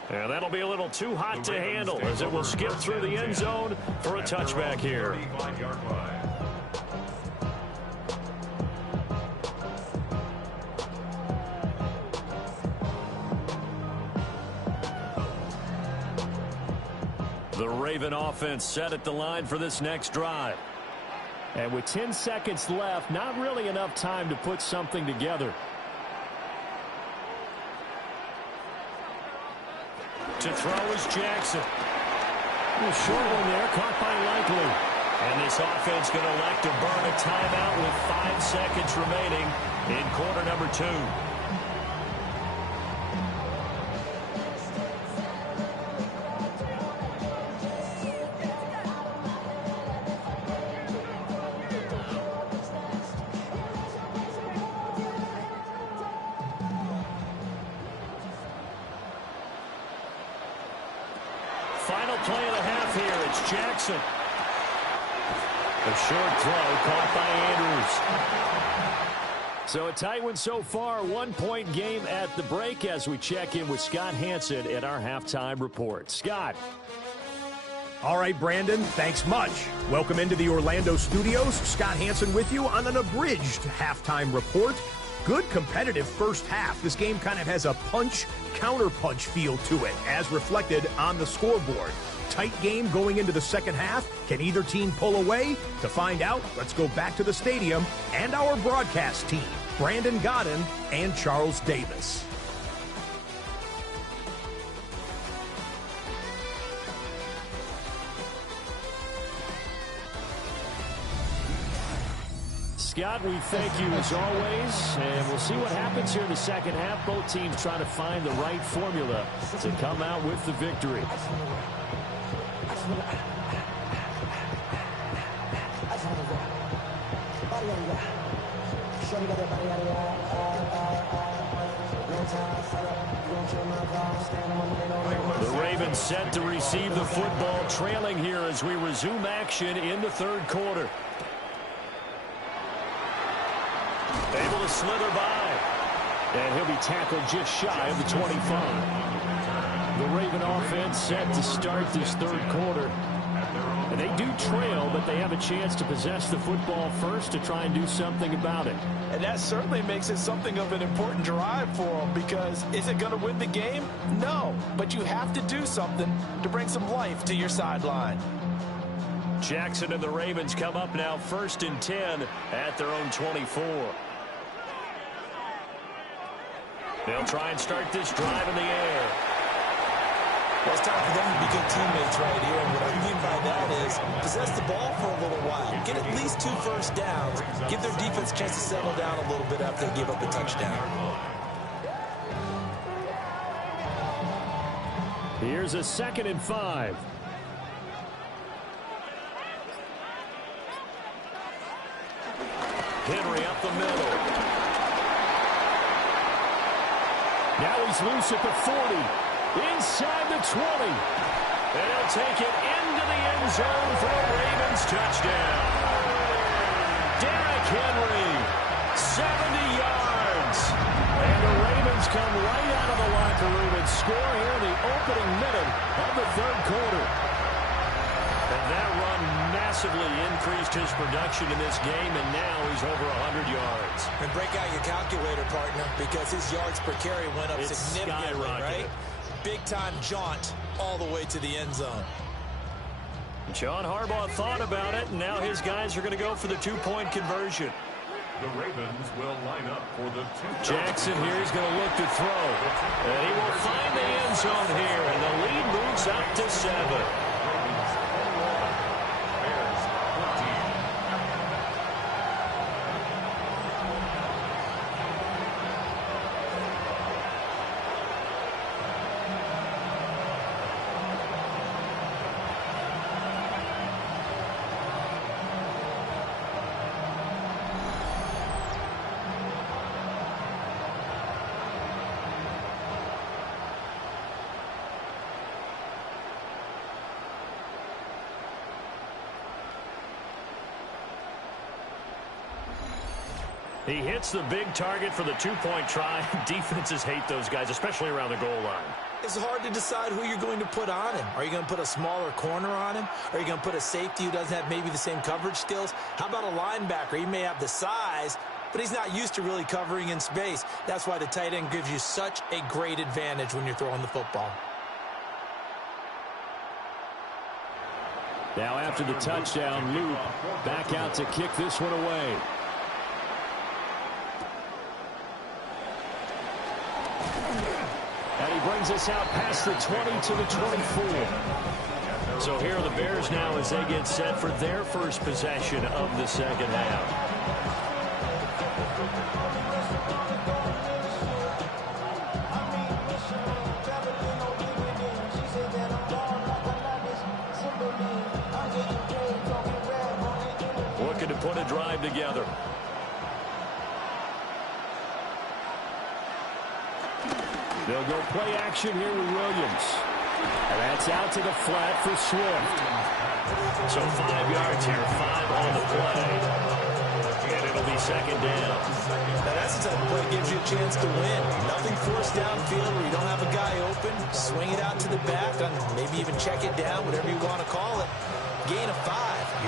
And that'll be a little too hot to handle as it will skip through the end zone for a touchback here. The Raven offense set at the line for this next drive. And with 10 seconds left, not really enough time to put something together. To throw is Jackson. A short one there, caught by Likely. And this offense going to elect to burn a timeout with 5 seconds remaining in quarter number 2. Final play of the half here. It's Jackson. A short throw caught by Andrews. So a tight one so far. 1-point game at the break as we check in with Scott Hansen at our halftime report. Scott. All right, Brandon, thanks much. Welcome into the Orlando studios. Scott Hansen with you on an abridged halftime report. Good competitive first half. This game kind of has a punch-counter-punch feel to it, as reflected on the scoreboard. Tight game going into the second half. Can either team pull away? To find out, let's go back to the stadium and our broadcast team, Brandon Godden and Charles Davis. Scott, we thank you as always, and we'll see what happens here in the second half. Both teams trying to find the right formula to come out with the victory. The Ravens set to receive the football, trailing here as we resume action in the third quarter. Able to slither by. And he'll be tackled just shy of the 25. The Raven offense set to start this third quarter. And they do trail, but they have a chance to possess the football first to try and do something about it. And that certainly makes it something of an important drive for them, because is it going to win the game? No, but you have to do something to bring some life to your sideline. Jackson and the Ravens come up now 1st and 10 at their own 24. They'll try and start this drive in the air. Well, it's time for them to be good teammates right here. And what I mean by that is possess the ball for a little while. Get at least 2 first downs. Give their defense a chance to settle down a little bit after they give up a touchdown. Here's a 2nd and 5. Henry up the middle. Now he's loose at the 40. Inside the 20. And he'll take it into the end zone for a Ravens touchdown. Derrick Henry, 70 yards. And the Ravens come right out of the locker room and score here in the opening minute of the third quarter. And that run massively increased his production in this game, and now he's over 100 yards. And break out your calculator, partner, because his yards per carry went up significantly, right? Big-time jaunt all the way to the end zone. John Harbaugh thought about it, and now his guys are going to go for the 2-point conversion. The Ravens will line up for the 2. Jackson here is going to look to throw. And he will find the end zone here, and the lead moves up to 7. He hits the big target for the two-point try. Defenses hate those guys, especially around the goal line. It's hard to decide who you're going to put on him. Are you going to put a smaller corner on him? Are you going to put a safety who doesn't have maybe the same coverage skills? How about a linebacker? He may have the size, but he's not used to really covering in space. That's why the tight end gives you such a great advantage when you're throwing the football. Now after the touchdown, Luke back out to kick this one away. And he brings us out past the 20 to the 24. So here are the Bears now as they get set for their first possession of the second half. Looking to put a drive together. They'll go play action here with Williams. And that's out to the flat for Swift. So 5 yards here, 5 on the play. And it'll be second down. Now that's the type of play that gives you a chance to win. Nothing forced downfield where you don't have a guy open. Swing it out to the back, maybe even check it down, whatever you want to call it. Gain of 5.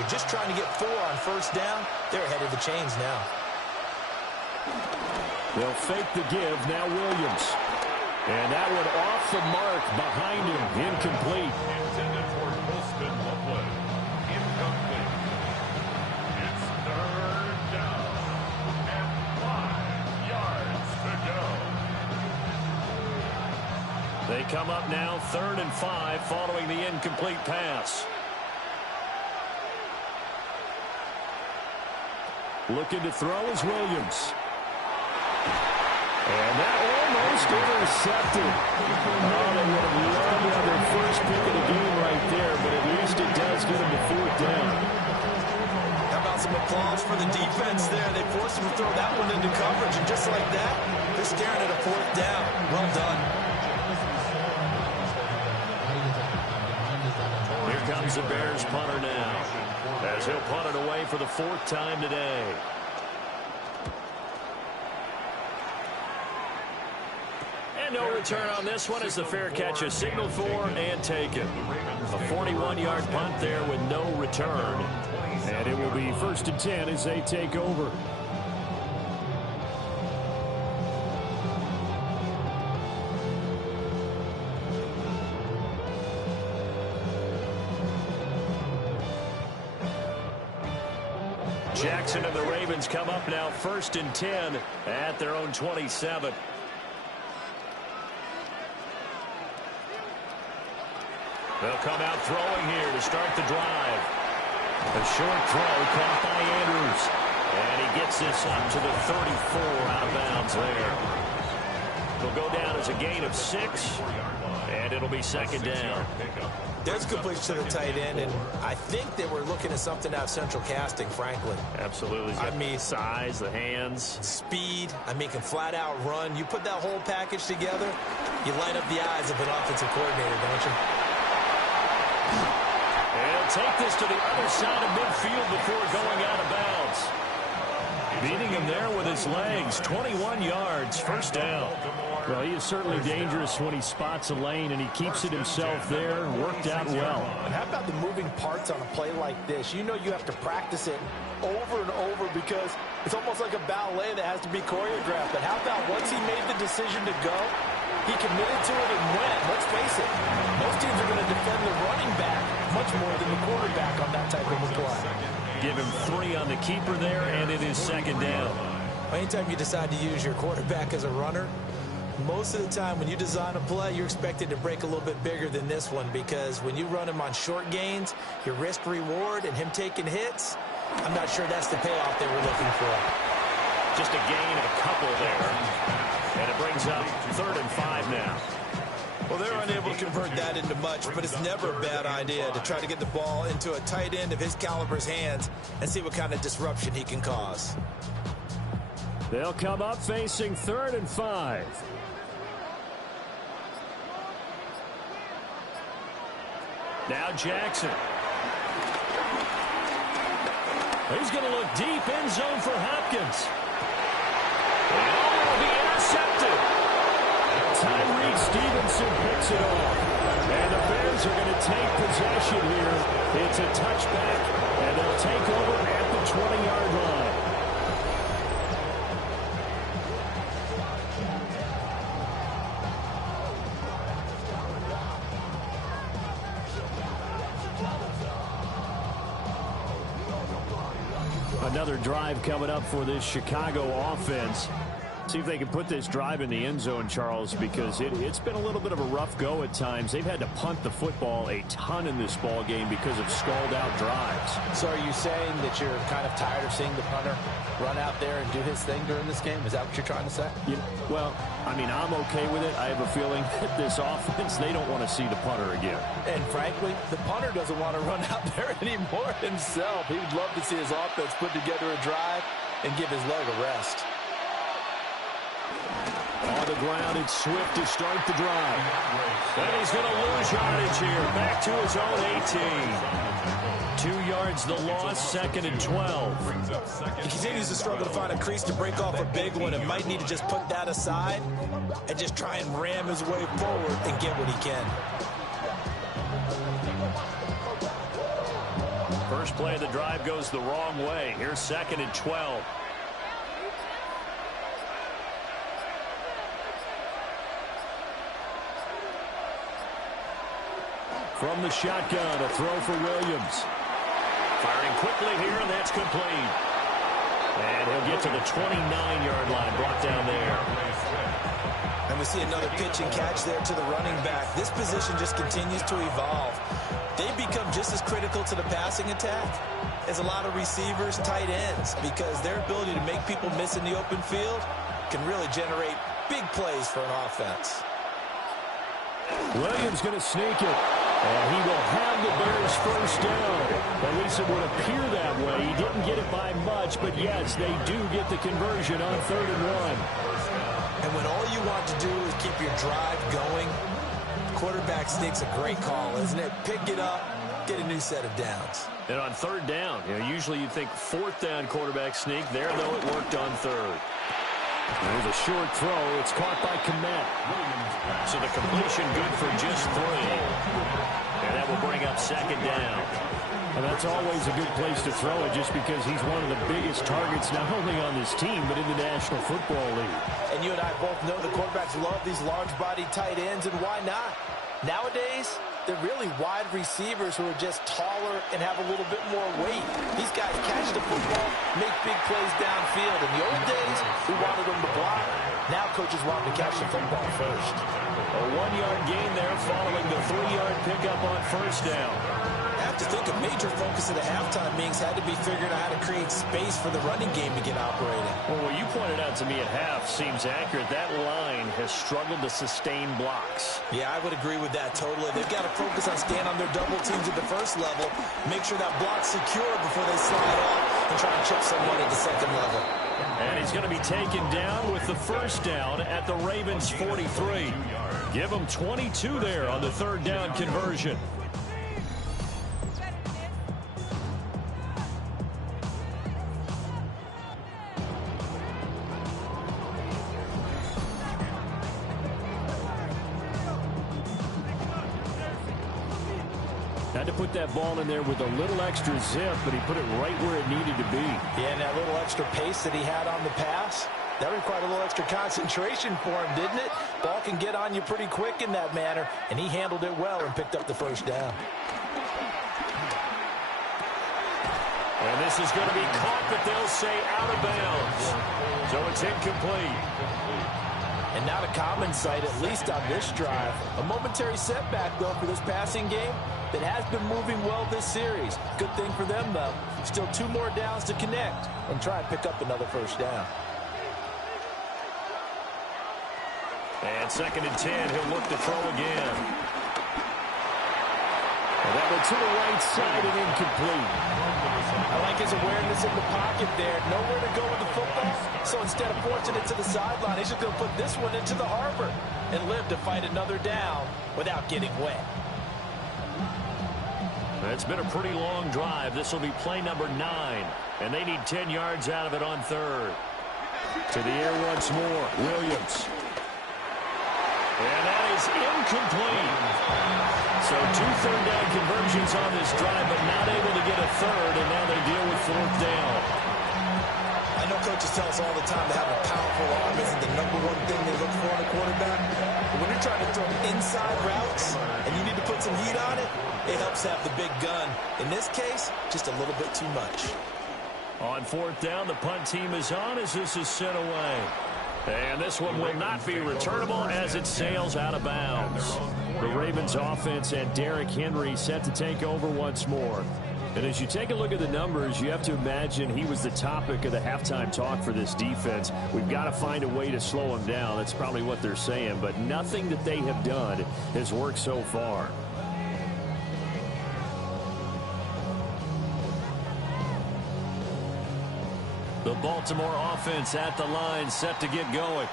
You're just trying to get 4 on first down. They're ahead of the chains now. They'll fake the give. Now Williams. And that one off the mark behind him. Incomplete. Intended for Wolfsman Loveland. Incomplete. It's third down. And 5 yards to go. They come up now 3rd and 5 following the incomplete pass. Looking to throw is Williams. And that almost intercepted. Oh, they would have loved to have their first pick of the game right there, but at least it does get them to 4th down. How about some applause for the defense there? They forced him to throw that one into coverage, and just like that, they're staring at a 4th down. Well done. Here comes the Bears punter now, as he'll punt it away for the 4th time today. And no return on this one as the fair catch is signaled for and taken. A 41-yard punt there with no return. And it will be 1st and 10 as they take over. Jackson and the Ravens come up now 1st and 10 at their own 27. They'll come out throwing here to start the drive. A short throw caught by Andrews. And he gets this up to the 34 out of bounds there. It'll go down as a gain of 6. And it'll be second down. There's completion to the tight end, and I think they were looking at something out of central casting, frankly. Absolutely. I mean, size, the hands. Speed, can flat out run. You put that whole package together, you light up the eyes of an offensive coordinator, don't you? And he'll take this to the other side of midfield before going out of bounds. Beating him there with his legs. 21 yards, 1st down. Well, he is certainly dangerous when he spots a lane, and he keeps it himself there. Worked out well. And how about the moving parts on a play like this? You know you have to practice it over and over because it's almost like a ballet that has to be choreographed. But how about once he made the decision to go, he committed to it and went. Let's face it, most teams are going to defend the running back much more than the quarterback on that type of a play. Give him 3 on the keeper there, and it is second down. Anytime you decide to use your quarterback as a runner, most of the time when you design a play, you're expected to break a little bit bigger than this one because when you run him on short gains, your risk-reward and him taking hits, I'm not sure that's the payoff they were looking for. Just a gain of a couple there. And it brings up 3rd and 5 now. Well, they're unable to convert that into much, but it's never a bad idea to try to get the ball into a tight end of his caliber's hands and see what kind of disruption he can cause. They'll come up facing 3rd and 5. Now Jackson. He's going to look deep, end zone for Hopkins. And it'll be intercepted. Tyreek Stevenson picks it off. And the Bears are going to take possession here. It's a touchback, and they'll take over at the 20-yard line. Another drive coming up for this Chicago offense. See if they can put this drive in the end zone, Charles, because it's been a little bit of a rough go at times. They've had to punt the football a ton in this ball game because of stalled-out drives. So are you saying that you're kind of tired of seeing the punter run out there and do his thing during this game? Is that what you're trying to say? Yeah, well, I mean, I'm okay with it. I have a feeling that this offense, they don't want to see the punter again. And frankly, the punter doesn't want to run out there anymore himself. He would love to see his offense put together a drive and give his leg a rest. On the ground, it's Swift to start the drive. And he's going to lose yardage here. Back to his own 18. 2 yards the loss, 2nd and 12. He continues to struggle to find a crease to break off a big one and might need to just put that aside and just try and ram his way forward and get what he can. First play of the drive goes the wrong way. Here's 2nd and 12. From the shotgun, a throw for Williams. Firing quickly here, and that's complete. And he'll get to the 29-yard line, brought down there. And we see another pitch and catch there to the running back. This position just continues to evolve. They've become just as critical to the passing attack as a lot of receivers, tight ends, because their ability to make people miss in the open field can really generate big plays for an offense. Williams going to sneak it. And he will have the Bears first down. At least it would appear that way. He didn't get it by much, but yes, they do get the conversion on 3rd and 1. And when all you want to do is keep your drive going, quarterback sneak's a great call, isn't it? Pick it up, get a new set of downs. And on 3rd down, usually you think 4th down quarterback sneak. There, though, it worked on 3rd. There's a short throw. It's caught by Kmet. So the completion good for just 3. And that will bring up 2nd down. And that's always a good place to throw it just because he's one of the biggest targets not only on this team but in the National Football League. And you and I both know the quarterbacks love these large-bodied tight ends, and why not? Nowadays, they're really wide receivers who are just taller and have a little bit more weight. These guys catch the football, make big plays downfield. In the old days, we wanted them to block. Now coaches want them to catch the football first. A 1-yard gain there following the 3-yard pickup on 1st down. I have to think a major focus of the halftime meetings had to be figuring out how to create space for the running game to get operating. Well, what you pointed out to me at half seems accurate. That line has struggled to sustain blocks. Yeah, I would agree with that totally. They've got to focus on staying on their double teams at the first level, make sure that block's secure before they slide off and try and chip someone at the 2nd level. And he's going to be taken down with the 1st down at the Ravens' 43. Give them 22 there on the 3rd down conversion. Had to put that ball in there with a little extra zip, but he put it right where it needed to be. Yeah, and that little extra pace that he had on the pass, that required a little extra concentration for him, didn't it? Ball can get on you pretty quick in that manner, and he handled it well and picked up the 1st down. And this is going to be caught, but they'll say out of bounds. So it's incomplete. And not a common sight, at least on this drive. A momentary setback, though, for this passing game that has been moving well this series. Good thing for them, though. Still 2 more downs to connect and try and pick up another 1st down. And 2nd and 10, he'll look to throw again. And that one to the right side and incomplete. I like his awareness in the pocket there. Nowhere to go with the football. So instead of forcing it to the sideline, he's just going to put this one into the harbor and live to fight another down without getting wet. It's been a pretty long drive. This will be play number 9. And they need 10 yards out of it on 3rd. To the air once more. Williams. And that is incomplete. So 2 third-down conversions on this drive, but not able to get a third, and now they deal with 4th down. I know coaches tell us all the time that having a powerful arm isn't the #1 thing they look for in a quarterback. But when you're trying to throw inside routes and you need to put some heat on it, it helps have the big gun. In this case, just a little bit too much. On 4th down, the punt team is on as this is sent away. And this one will not be returnable as it sails out of bounds. The Ravens offense and Derrick Henry set to take over once more. And as you take a look at the numbers, you have to imagine he was the topic of the halftime talk for this defense. We've got to find a way to slow him down. That's probably what they're saying. But nothing that they have done has worked so far. The Baltimore offense at the line, set to get going.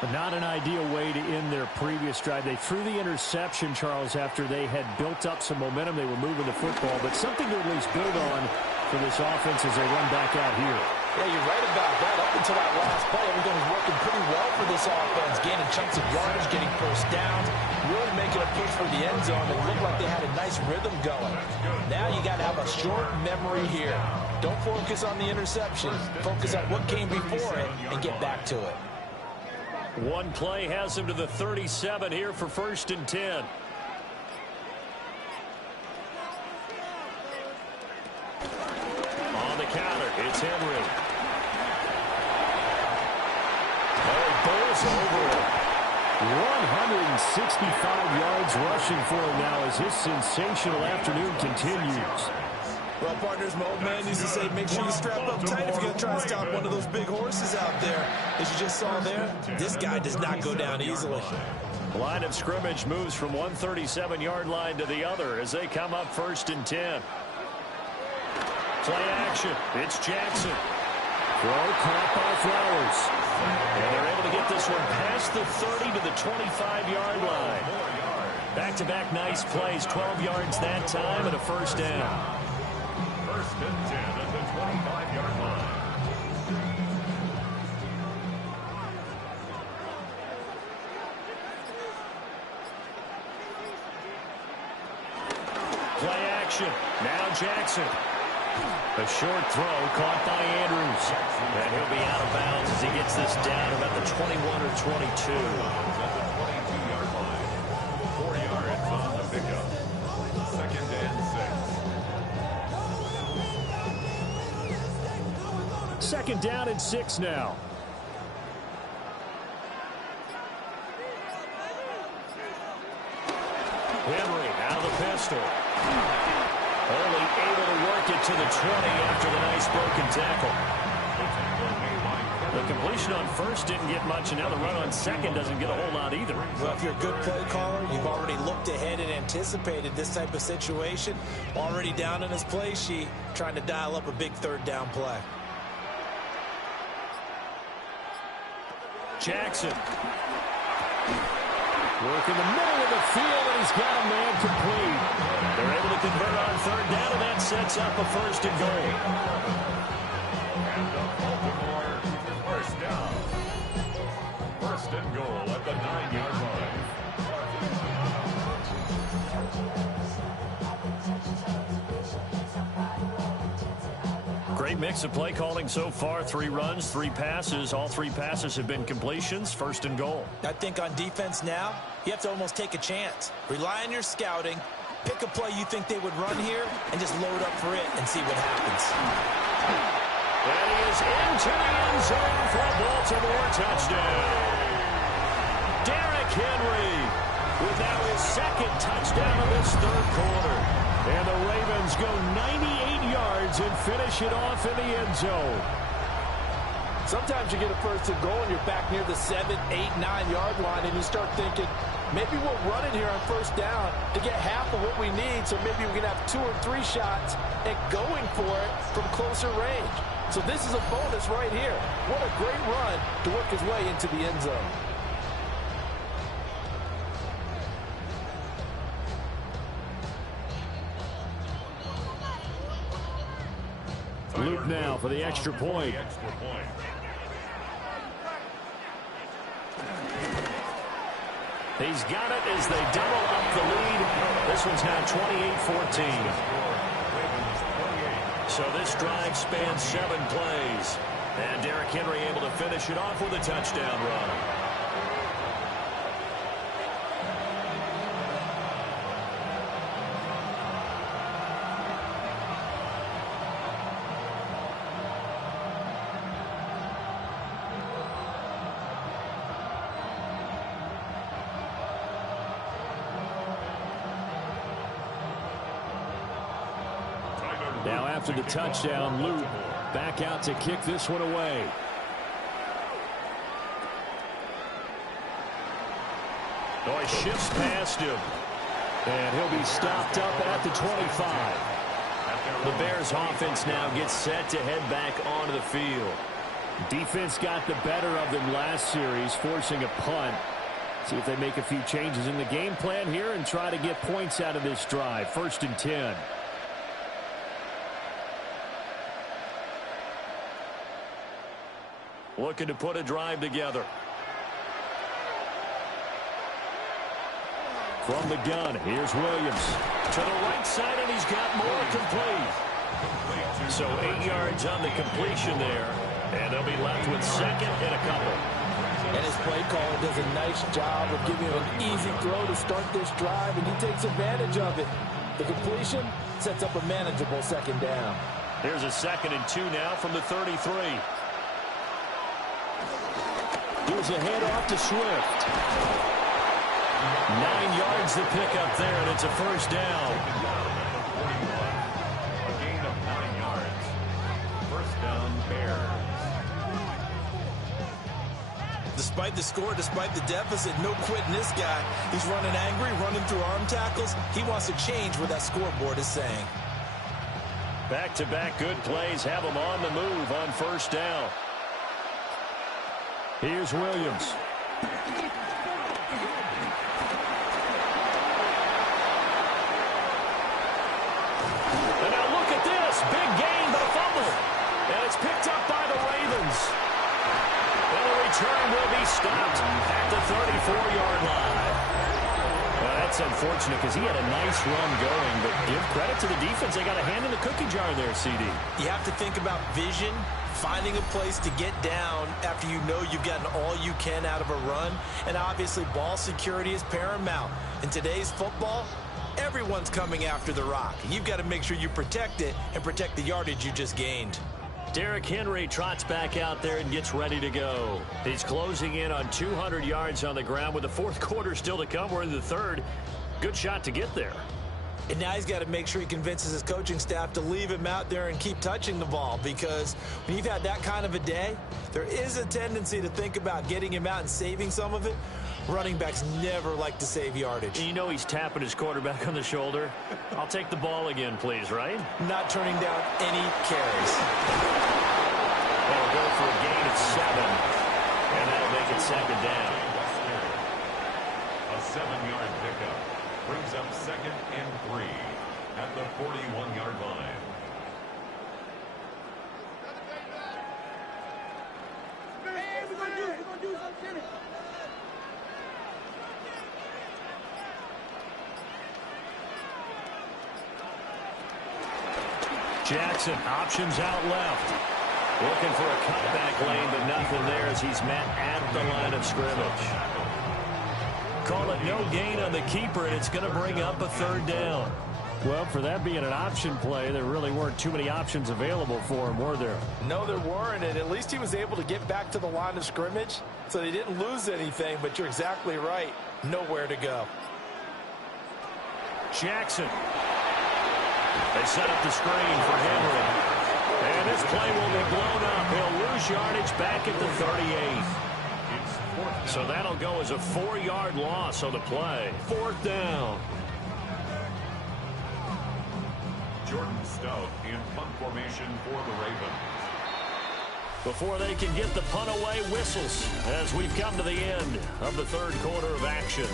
But not an ideal way to end their previous drive. They threw the interception, Charles, after they had built up some momentum. They were moving the football, but something to at least build on for this offense as they run back out here. Yeah, you're right about that. Up until that last play, everything was working pretty well for this offense. Gaining chunks of yardage, getting first downs, really making a push for the end zone. It looked like they had a nice rhythm going. Now you got to have a short memory here. Don't focus on the interception. Focus on what came before it and get back to it. One play has him to the 37 here for 1st and 10. On the counter, it's Henry. Oh, he bowls over it. 165 yards rushing for him now as his sensational afternoon continues. Well, partners, my old man used to say, make sure you strap up tight if you're going to try and stop one of those big horses out there. As you just saw there, this guy does not go down easily. Line of scrimmage moves from 137-yard line to the other as they come up 1st and 10. Play action. It's Jackson. Throw caught by Flowers. And they're able to get this one past the 30 to the 25-yard line. Back-to-back nice plays, 12 yards that time and a 1st down. 1st and 10 at the 25-yard line. Play action. Now Jackson. A short throw caught by Andrews. And he'll be out of bounds as he gets this down about the 21 or 22. At the 22-yard line. 4 yards on the pickup. 2nd and 6. 2nd down and 6 now. Henry out of the pistol. Only able to work it to the 20 after the nice broken tackle. The completion on 1st didn't get much, and now the run on 2nd doesn't get a whole lot either. Well, if you're a good play caller, you've already looked ahead and anticipated this type of situation. Already down in his play sheet, trying to dial up a big 3rd down play. Jackson. Work in the middle of the field, and he's got a man complete. They're able to convert on 3rd down, and that sets up a 1st and goal. And the Baltimore 1st down. 1st and goal at the 9-yard line. Great mix of play calling so far. 3 runs, 3 passes. All 3 passes have been completions. 1st and goal. I think on defense now, you have to almost take a chance. Rely on your scouting. Pick a play you think they would run here and just load up for it and see what happens. And he is into the end zone for a Baltimore touchdown. Derrick Henry with now his 2nd touchdown of this 3rd quarter. And the Ravens go 98 yards and finish it off in the end zone. Sometimes you get a 1st and goal and you're back near the 7, 8, 9-yard line and you start thinking, maybe we'll run it here on 1st down to get half of what we need, so maybe we can have 2 or 3 shots at going for it from closer range. So this is a bonus right here. What a great run to work his way into the end zone. Luke now for the extra point. He's got it as they double up the lead. This one's now 28-14. So this drive spans 7 plays. And Derrick Henry able to finish it off with a touchdown run. Now after the touchdown, Luke back out to kick this one away. Oh, he shifts past him. And he'll be stopped up at the 25. The Bears offense now gets set to head back onto the field. Defense got the better of them last series, forcing a punt. See if they make a few changes in the game plan here and try to get points out of this drive. 1st and 10. Looking to put a drive together. From the gun, here's Williams. To the right side, and he's got more complete. So 8 yards on the completion there. And they'll be left with 2nd and a couple. And his play caller does a nice job of giving him an easy throw to start this drive, and he takes advantage of it. The completion sets up a manageable 2nd down. Here's a 2nd and 2 now from the 33. Here's a handoff to Swift. 9 yards to pick up there, and it's a 1st down. A gain of 9 yards. 1st down, Bears. Despite the score, despite the deficit, no quitting this guy. He's running angry, running through arm tackles. He wants to change what that scoreboard is saying. Back-to-back good plays have him on the move on 1st down. Here's Williams. And now look at this. Big gain, but a fumble. And it's picked up by the Ravens. And the return will be stopped at the 34-yard line. Well, that's unfortunate because he had a nice run going, but give credit to the defense. They got a hand in the cookie jar there, CD. You have to think about vision, finding a place to get down after you know you've gotten all you can out of a run. And obviously, ball security is paramount. In today's football, everyone's coming after the rock. You've got to make sure you protect it and protect the yardage you just gained. Derrick Henry trots back out there and gets ready to go. He's closing in on 200 yards on the ground with the 4th quarter still to come. We're in the 3rd. Good shot to get there. And now he's got to make sure he convinces his coaching staff to leave him out there and keep touching the ball, because when you've had that kind of a day, there is a tendency to think about getting him out and saving some of it. Running backs never like to save yardage. You know he's tapping his quarterback on the shoulder. I'll take the ball again, please, right? Not turning down any carries. They'll go for a gain of 7, and that'll make it 2nd down. A 7-yard pickup brings up 2nd and 3 at the 41-yard line. Jackson, options out left. Looking for a cutback lane, but nothing there as he's met at the line of scrimmage. Call it no gain on the keeper, and it's going to bring up a 3rd down. Well, for that being an option play, there really weren't too many options available for him, were there? No, there weren't, and at least he was able to get back to the line of scrimmage, so they didn't lose anything, but you're exactly right. Nowhere to go. Jackson. They set up the screen for Henry. And this play will be blown up. He'll lose yardage back at the 38. So that'll go as a 4-yard loss on the play. 4th down. Jordan Stout in punt formation for the Ravens. Before they can get the punt away, whistles as we've come to the end of the 3rd quarter of action.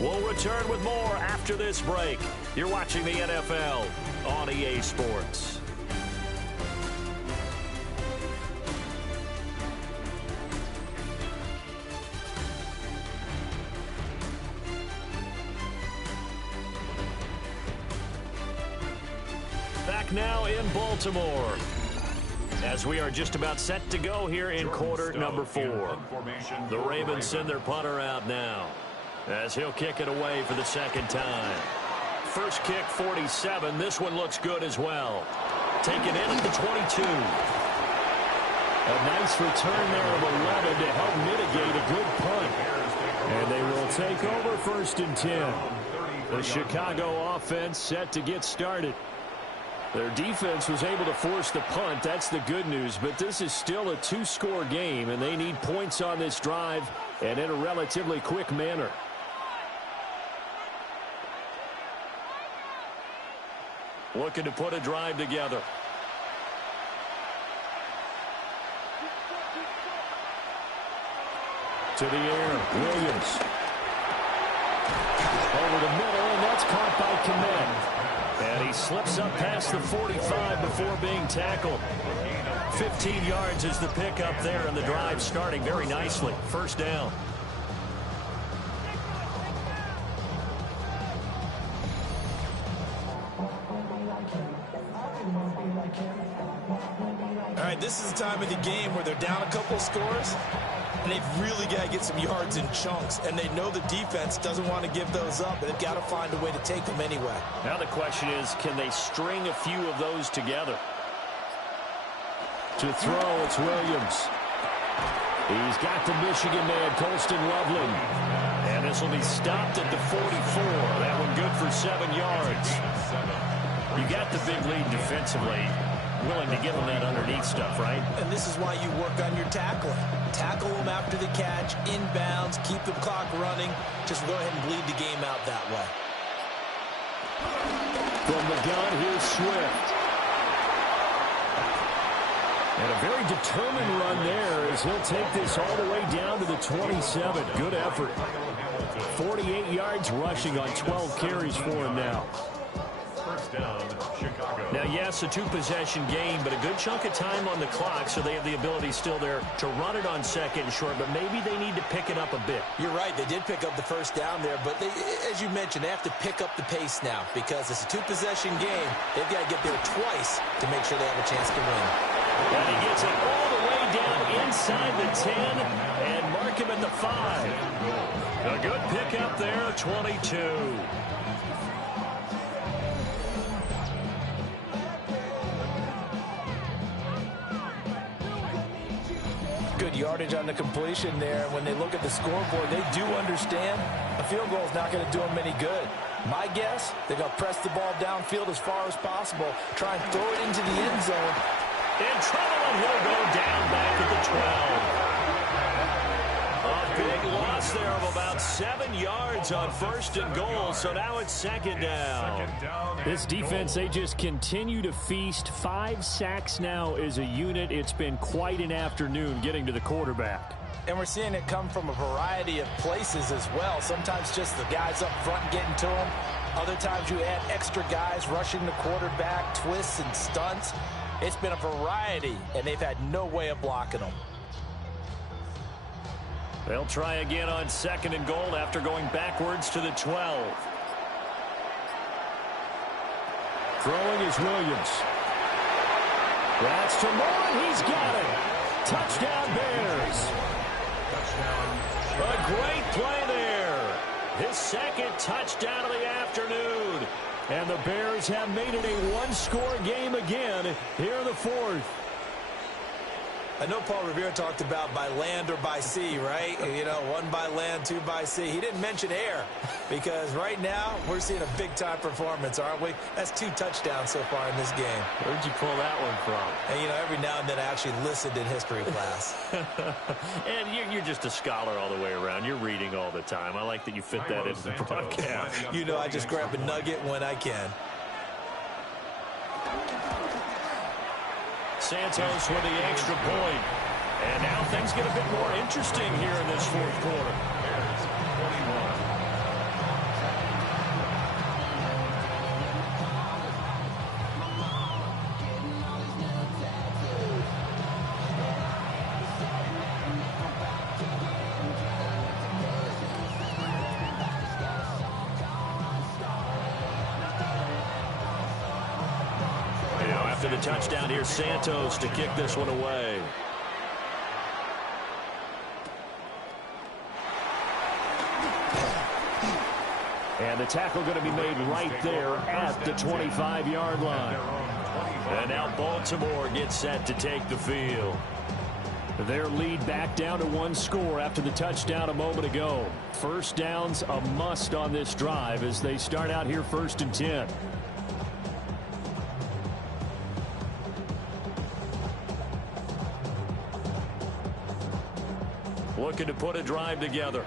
We'll return with more after this break. You're watching the NFL on EA Sports. back now in Baltimore, as we are just about set to go here in quarter number 4. The Ravens send their punter out now, as he'll kick it away for the second time. First kick, 47. This one looks good as well. Taken in at the 22. A nice return there of 11 to help mitigate a good punt. And they will take over 1st and 10. The Chicago offense set to get started. Their defense was able to force the punt. That's the good news. But this is still a 2-score game, and they need points on this drive and in a relatively quick manner. Looking to put a drive together. To the air, Williams. Over the middle, and that's caught by Kmet. And he slips up past the 45 before being tackled. 15 yards is the pickup there, and the drive starting very nicely. First down. All right, this is the time of the game where they're down a couple of scores, and they've really got to get some yards in chunks, and they know the defense doesn't want to give those up, but they've got to find a way to take them anyway. Now the question is, can they string a few of those together? To throw, it's Williams. He's got the Michigan man, Colston Loveland. And this will be stopped at the 44. That one good for 7 yards. You got the big lead defensively. Willing to give them that underneath stuff, right? And this is why you work on your tackling. Tackle them after the catch, inbounds, keep the clock running. Just go ahead and bleed the game out that way. From the gun, here's Swift. And a very determined run there as he'll take this all the way down to the 27. Good effort. 48 yards rushing on 12 carries for him now. First down, Chicago. Now, yes, a two-possession game, but a good chunk of time on the clock, so they have the ability still there to run it on second and short, but maybe they need to pick it up a bit. You're right. They did pick up the first down there, but they, as you mentioned, they have to pick up the pace now because it's a two-possession game. They've got to get there twice to make sure they have a chance to win. And he gets it all the way down inside the 10 and mark him at the 5. A good pickup there, 22. Good yardage on the completion there. When they look at the scoreboard, they do understand a field goal is not going to do them any good. My guess, they're going to press the ball downfield as far as possible, try and throw it into the end zone. In trouble, and he'll go down back at the 12. A big loss there of about 7 yards on 1st and goal, so now it's second down. This defense, they just continue to feast. 5 sacks now as a unit. It's been quite an afternoon getting to the quarterback. And we're seeing it come from a variety of places as well. Sometimes just the guys up front getting to him. Other times you add extra guys rushing the quarterback, twists and stunts. It's been a variety, and they've had no way of blocking them. They'll try again on 2nd and goal after going backwards to the 12. Throwing is Williams. That's to Moore, and he's got it. Touchdown Bears. A great play there. His second touchdown of the afternoon. And the Bears have made it a one-score game again here in the 4th. I know Paul Revere talked about by land or by sea, right? You know, 1 by land, 2 by sea. He didn't mention air because right now we're seeing a big-time performance, aren't we? That's 2 touchdowns so far in this game. Where'd you pull that one from? And, you know, every now and then I actually listened in history class. And you're just a scholar all the way around. You're reading all the time. I like that you fit that into the broadcast. You know, I just grab a nugget when I can. Santos with the extra point. And now things get a bit more interesting here in this 4th quarter. for the touchdown here, Santos, to kick this one away. And the tackle going to be made right there at the 25-yard line. And now Baltimore gets set to take the field. Their lead back down to one score after the touchdown a moment ago. First down's a must on this drive as they start out here 1st and 10. Looking to put a drive together.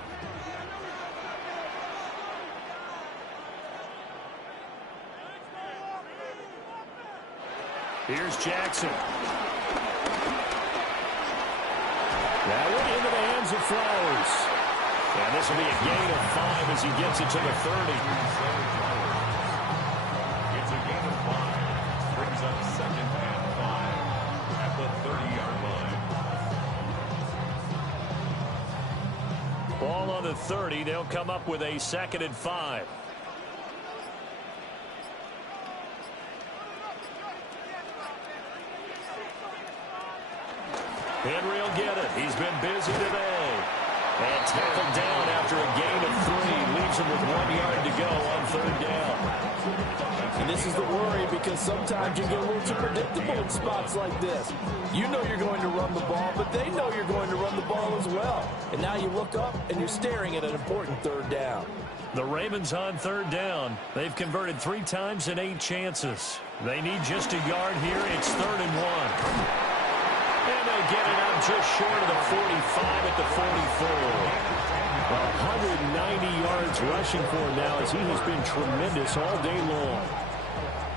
Here's Jackson. That went into the hands of Flowers. And this will be a gain of 5 as he gets it to the 30. It's a gain of 5. Brings up 2nd and 5 at the 30-yard line. Ball on the 30. They'll come up with a 2nd and 5. Henry will get it. He's been busy today. And tackled down after a gain of 3. Leaves him with 1 yard to go on 3rd down. And this is the worry because sometimes you get a little too predictable in spots like this. You know you're going to run the ball, but they know you're going to run the ball as well. And now you look up and you're staring at an important 3rd down. The Ravens on 3rd down. They've converted 3 times in 8 chances. They need just a yard here. It's 3rd and 1. And they get it out just short of the 45 at the 44. 190 yards rushing for him now as he has been tremendous all day long.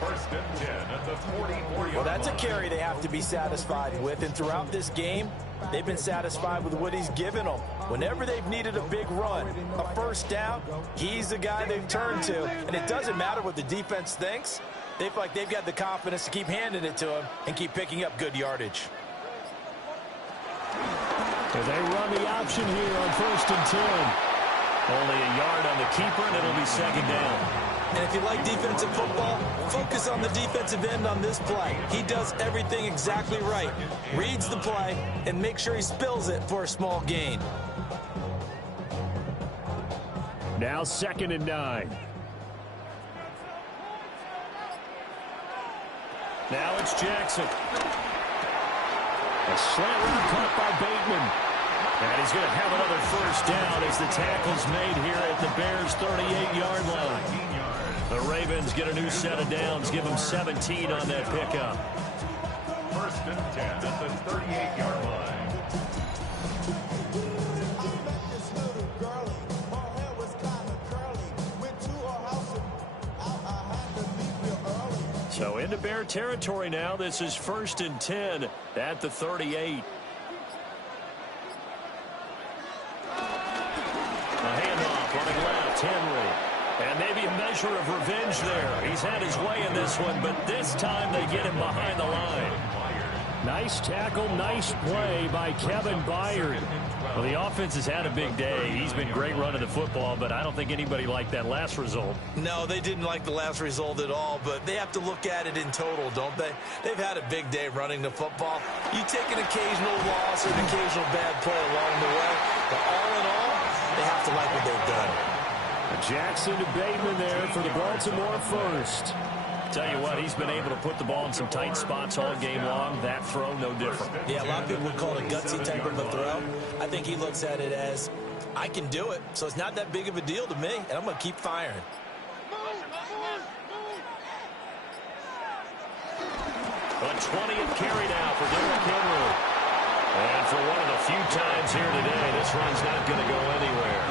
1st and 10 at the 44-yard Well, that's a carry they have to be satisfied with. And throughout this game, they've been satisfied with what he's given them. Whenever they've needed a big run, a 1st down, he's the guy they've turned to. And it doesn't matter what the defense thinks. They feel like they've got the confidence to keep handing it to him and keep picking up good yardage. And they run the option here on 1st and 10. Only a yard on the keeper, and it'll be 2nd down. And if you like defensive football, focus on the defensive end on this play. He does everything exactly right. Reads the play and makes sure he spills it for a small gain. Now 2nd and 9. Now it's Jackson. A slant route caught by Bateman. And he's going to have another 1st down as the tackle's made here at the Bears' 38-yard line. The Ravens get a new set of downs, give them 17 on that pickup. 1st and 10 at the 38-yard line. So into Bear territory now. This is 1st and 10 at the 38. A handoff running left, Henry. And maybe a measure of revenge there. He's had his way in this one, but this time they get him behind the line. Nice tackle, nice play by Kevin Byard. Well, the offense has had a big day. He's been great running the football, but I don't think anybody liked that last result. No, they didn't like the last result at all, but they have to look at it in total, don't they? They've had a big day running the football. You take an occasional loss or an occasional bad play along the way, but all in all, they have to like what they've done. Jackson to Bateman there for the Baltimore 1st. Tell you what, he's been able to put the ball in some tight spots all game long. That throw, no different. Yeah, a lot of people would call it a gutsy type of a throw. I think he looks at it as, I can do it, so it's not that big of a deal to me, and I'm going to keep firing. A 20th carry now for Derrick Henry. And for one of the few times here today, this run's not going to go anywhere.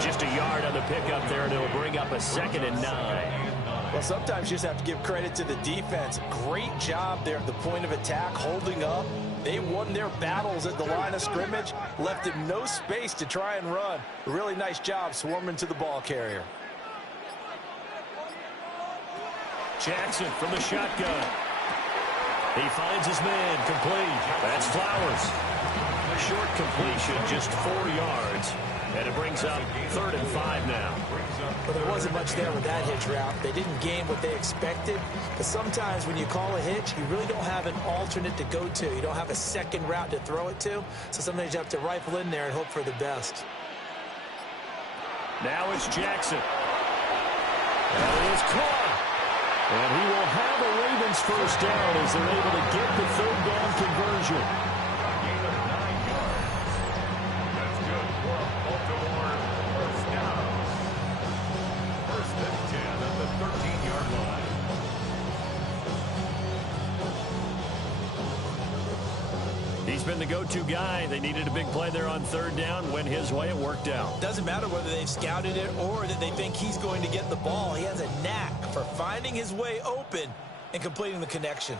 Just a yard on the pickup there, and it'll bring up a 2nd and 9. Well, sometimes you just have to give credit to the defense. Great job there at the point of attack, holding up. They won their battles at the line of scrimmage, left him no space to try and run. A really nice job swarming to the ball carrier. Jackson from the shotgun. He finds his man, complete. That's Flowers. A short completion, just 4 yards. And it brings up 3rd and 5 now. Well, there wasn't much there with that hitch route. They didn't gain what they expected. But sometimes when you call a hitch, you really don't have an alternate to go to. You don't have a second route to throw it to. So sometimes you have to rifle in there and hope for the best. Now it's Jackson. And it is caught. And he will have a Ravens first down as they're able to get the third down conversion. Gain of 9 yards. That's good for Baltimore. First down. First and 10 at the 13-yard line. He's been the go-to guy. They needed a big play there on third down. Went his way. It worked out. Doesn't matter whether they've scouted it or that they think he's going to get the ball. He has a knack for finding his way open and completing the connection.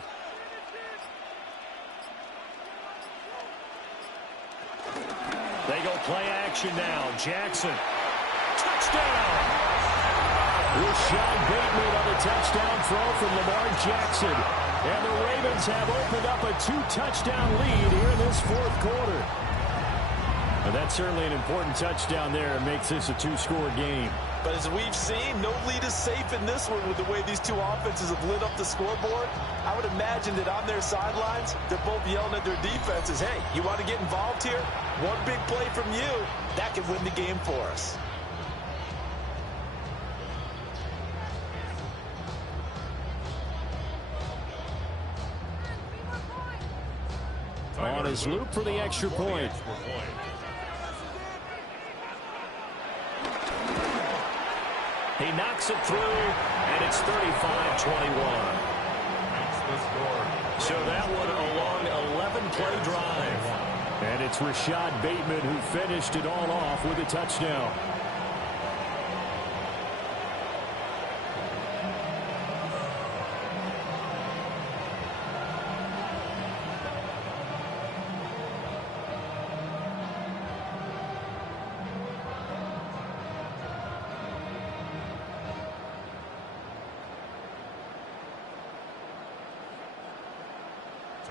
They go play action now. Jackson. Touchdown! Rashad Bateman on a touchdown throw from Lamar Jackson. And the Ravens have opened up a 2-touchdown lead here in this fourth quarter. Well, that's certainly an important touchdown there. It makes this a 2-score game. But as we've seen, no lead is safe in this one with the way these two offenses have lit up the scoreboard. I would imagine that on their sidelines, they're both yelling at their defenses, hey, you want to get involved here? One big play from you, that could win the game for us. On his loop for the extra point. He knocks it through, and it's 35-21. So that one a long 11-play drive. And it's Rashad Bateman who finished it all off with a touchdown.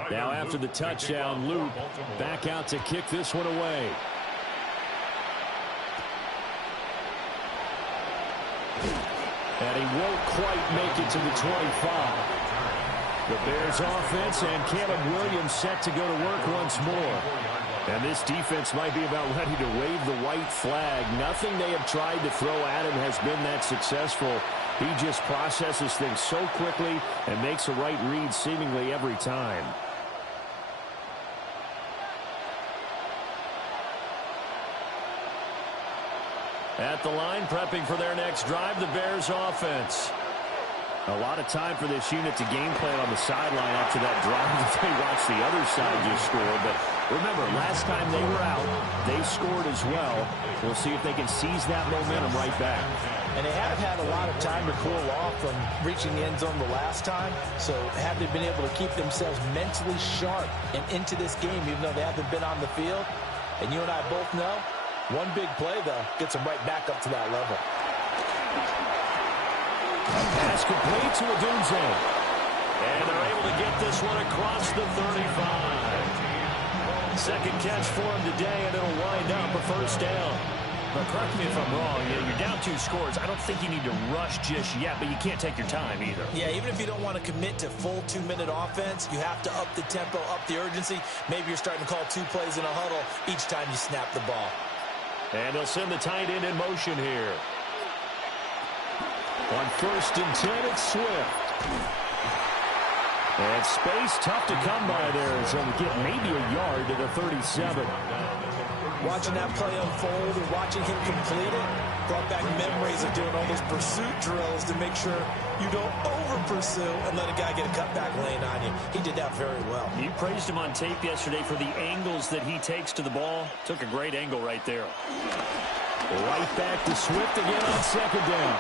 Now after the touchdown, Loop back out to kick this one away. And he won't quite make it to the 25. The Bears offense and Caleb Williams set to go to work once more. And this defense might be about ready to wave the white flag. Nothing they have tried to throw at him has been that successful. He just processes things so quickly and makes a right read seemingly every time. At the line, prepping for their next drive, the Bears offense. A lot of time for this unit to game plan on the sideline after that drive that they watched the other side just score. But remember, last time they were out, they scored as well. We'll see if they can seize that momentum right back. And they have had a lot of time to cool off from reaching the end zone the last time. So have they been able to keep themselves mentally sharp and into this game, even though they haven't been on the field? And you and I both know, one big play, though, gets them right back up to that level. A pass complete to Odunze. And they're able to get this one across the 35. Second catch for him today, and it'll wind up a first down. But correct me if I'm wrong, you're down 2 scores. I don't think you need to rush just yet, but you can't take your time either. Yeah, even if you don't want to commit to full 2-minute offense, you have to up the tempo, up the urgency. Maybe you're starting to call 2 plays in a huddle each time you snap the ball. And they'll send the tight end in motion here. On first and 10, it's Swift. And space tough to come by there. So we get maybe a yard to the 37. Watching that play unfold and watching him complete it brought back memories of doing all those pursuit drills to make sure you don't over-pursue and let a guy get a cutback lane on you. He did that very well. You praised him on tape yesterday for the angles that he takes to the ball. Took a great angle right there. Right back to Swift again on second down.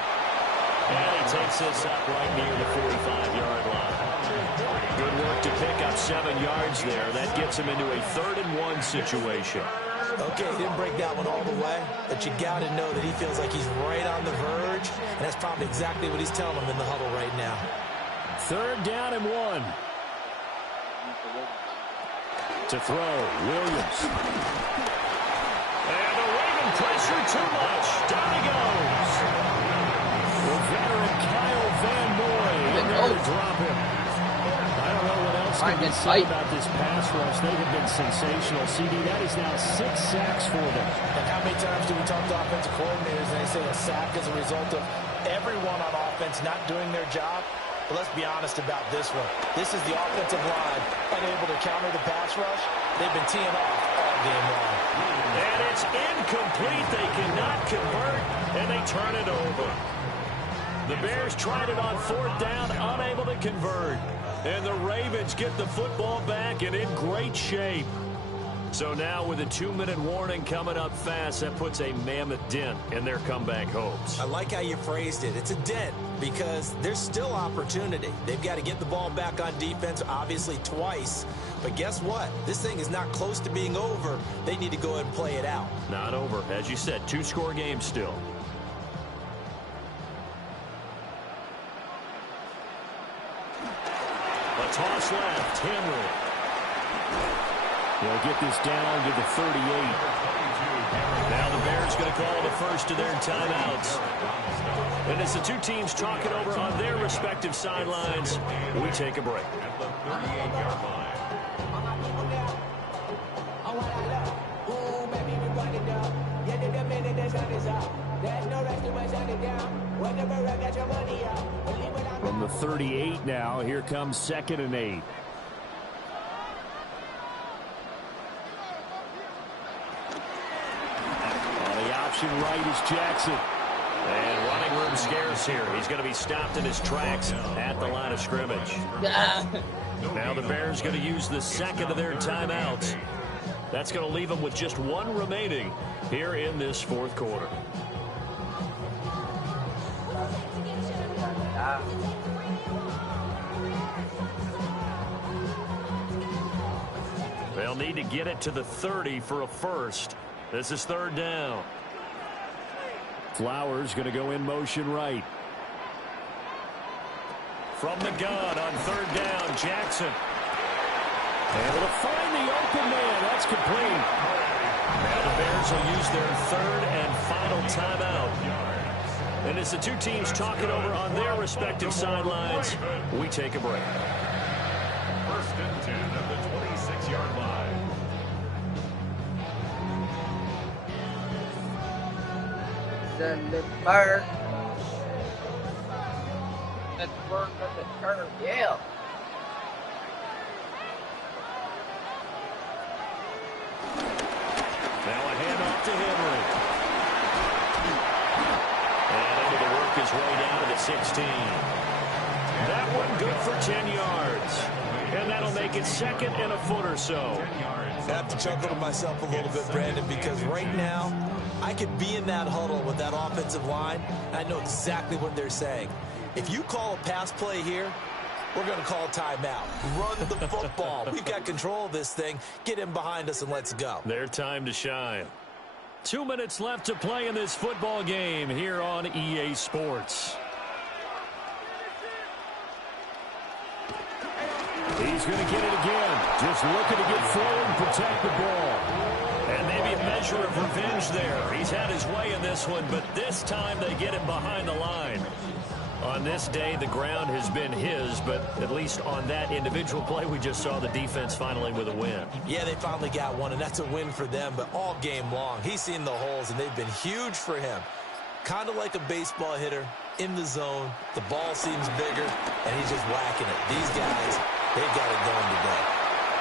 And he takes this up right near the 45-yard line. Good work to pick up 7 yards there. That gets him into a 3rd and 1 situation. Okay, he didn't break that one all the way, but you got to know that he feels like he's right on the verge, and that's probably exactly what he's telling him in the huddle right now. 3rd down and 1. To throw, Williams. And the Raven pressure too much. Down he goes. good say fight. about this pass rush, they have been sensational. CD, that is now 6 sacks for them. And how many times do we talk to offensive coordinators and they say a sack is a result of everyone on offense not doing their job? But let's be honest about this one. This is the offensive line unable to counter the pass rush. They've been teeing off all game long. And it's incomplete. They cannot convert, and they turn it over. The Bears tried it on 4th down, unable to convert. And the Ravens get the football back and in great shape. So now with a 2-minute warning coming up fast, that puts a mammoth dent in their comeback hopes. I like how you phrased it. It's a dent because there's still opportunity. They've got to get the ball back on defense, obviously twice. But guess what? This thing is not close to being over. They need to go ahead and play it out. Not over. As you said, 2-score game still. A toss left. Henry. They'll get this down to the 38. Now the Bears going to call the first of their timeouts. And as the two teams talk it over on their respective sidelines, we take a break. From the 38 now, here comes 2nd and 8. Option right is Jackson. And running room scarce here. He's going to be stopped in his tracks at the line of scrimmage. Now the Bears going to use the second of their timeouts. That's going to leave them with just one remaining here in this 4th quarter. They'll need to get it to the 30 for a first. This is 3rd down. Flowers going to go in motion right. From the gun on 3rd down, Jackson. Able to find the open man. That's complete. Now the Bears will use their 3rd and final timeout. And as the two teams talk it over on their respective sidelines, we take a break. 1st and 10 at the 26-yard line. The bird. That's the bird of the turn. Yeah. Now a handoff to Henry. And able to work his way down to the 16. That one good for 10 yards. And that'll make it 2nd and a foot or so. I have to chuckle to myself a little bit, Brandon, because right now I could be in that huddle with that offensive line. I know exactly what they're saying. If you call a pass play here, we're going to call a timeout. Run the football. We've got control of this thing. Get him behind us and let's go. Their time to shine. 2 minutes left to play in this football game here on EA Sports. He's going to get it again. Just looking to get forward and protect the ball. And maybe a measure of revenge there. He's had his way in this one, but this time they get him behind the line. On this day, the ground has been his, but at least on that individual play, we just saw the defense finally with a win. Yeah, they finally got one, and that's a win for them, but all game long, he's seen the holes, and they've been huge for him. Kind of like a baseball hitter in the zone. The ball seems bigger, and he's just whacking it. These guys, they've got it going today.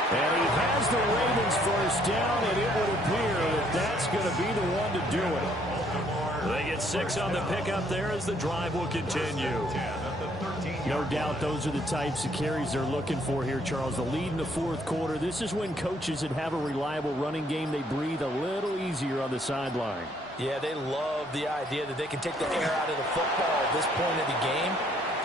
And he has the Ravens first down, and it would appear that that's going to be the one to do it. They get 6 on the pickup there as the drive will continue. No doubt those are the types of carries they're looking for here, Charles. The lead in the 4th quarter. This is when coaches that have a reliable running game, they breathe a little easier on the sideline. Yeah, they love the idea that they can take the air out of the football at this point of the game.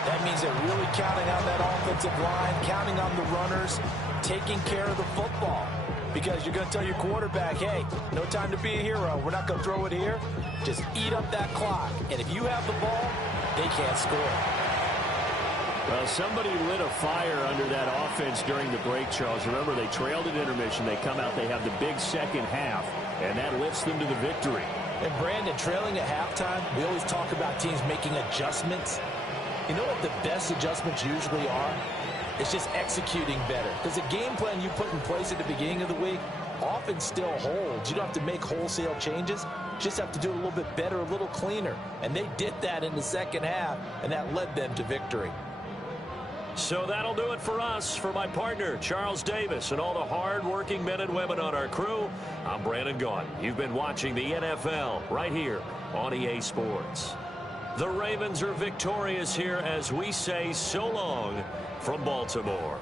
That means they're really counting on that offensive line, counting on the runners, taking care of the football. Because you're going to tell your quarterback, hey, no time to be a hero. We're not going to throw it here. Just eat up that clock. And if you have the ball, they can't score. Well, somebody lit a fire under that offense during the break, Charles. Remember, they trailed at intermission. They come out, they have the big second half, and that lifts them to the victory. And, Brandon, trailing at halftime, we always talk about teams making adjustments. You know what the best adjustments usually are? It's just executing better. Because the game plan you put in place at the beginning of the week often still holds. You don't have to make wholesale changes. Just have to do it a little bit better, a little cleaner. And they did that in the second half, and that led them to victory. So that'll do it for us. For my partner, Charles Davis, and all the hard-working men and women on our crew, I'm Brandon Gaudin. You've been watching the NFL right here on EA Sports. The Ravens are victorious here as we say so long from Baltimore.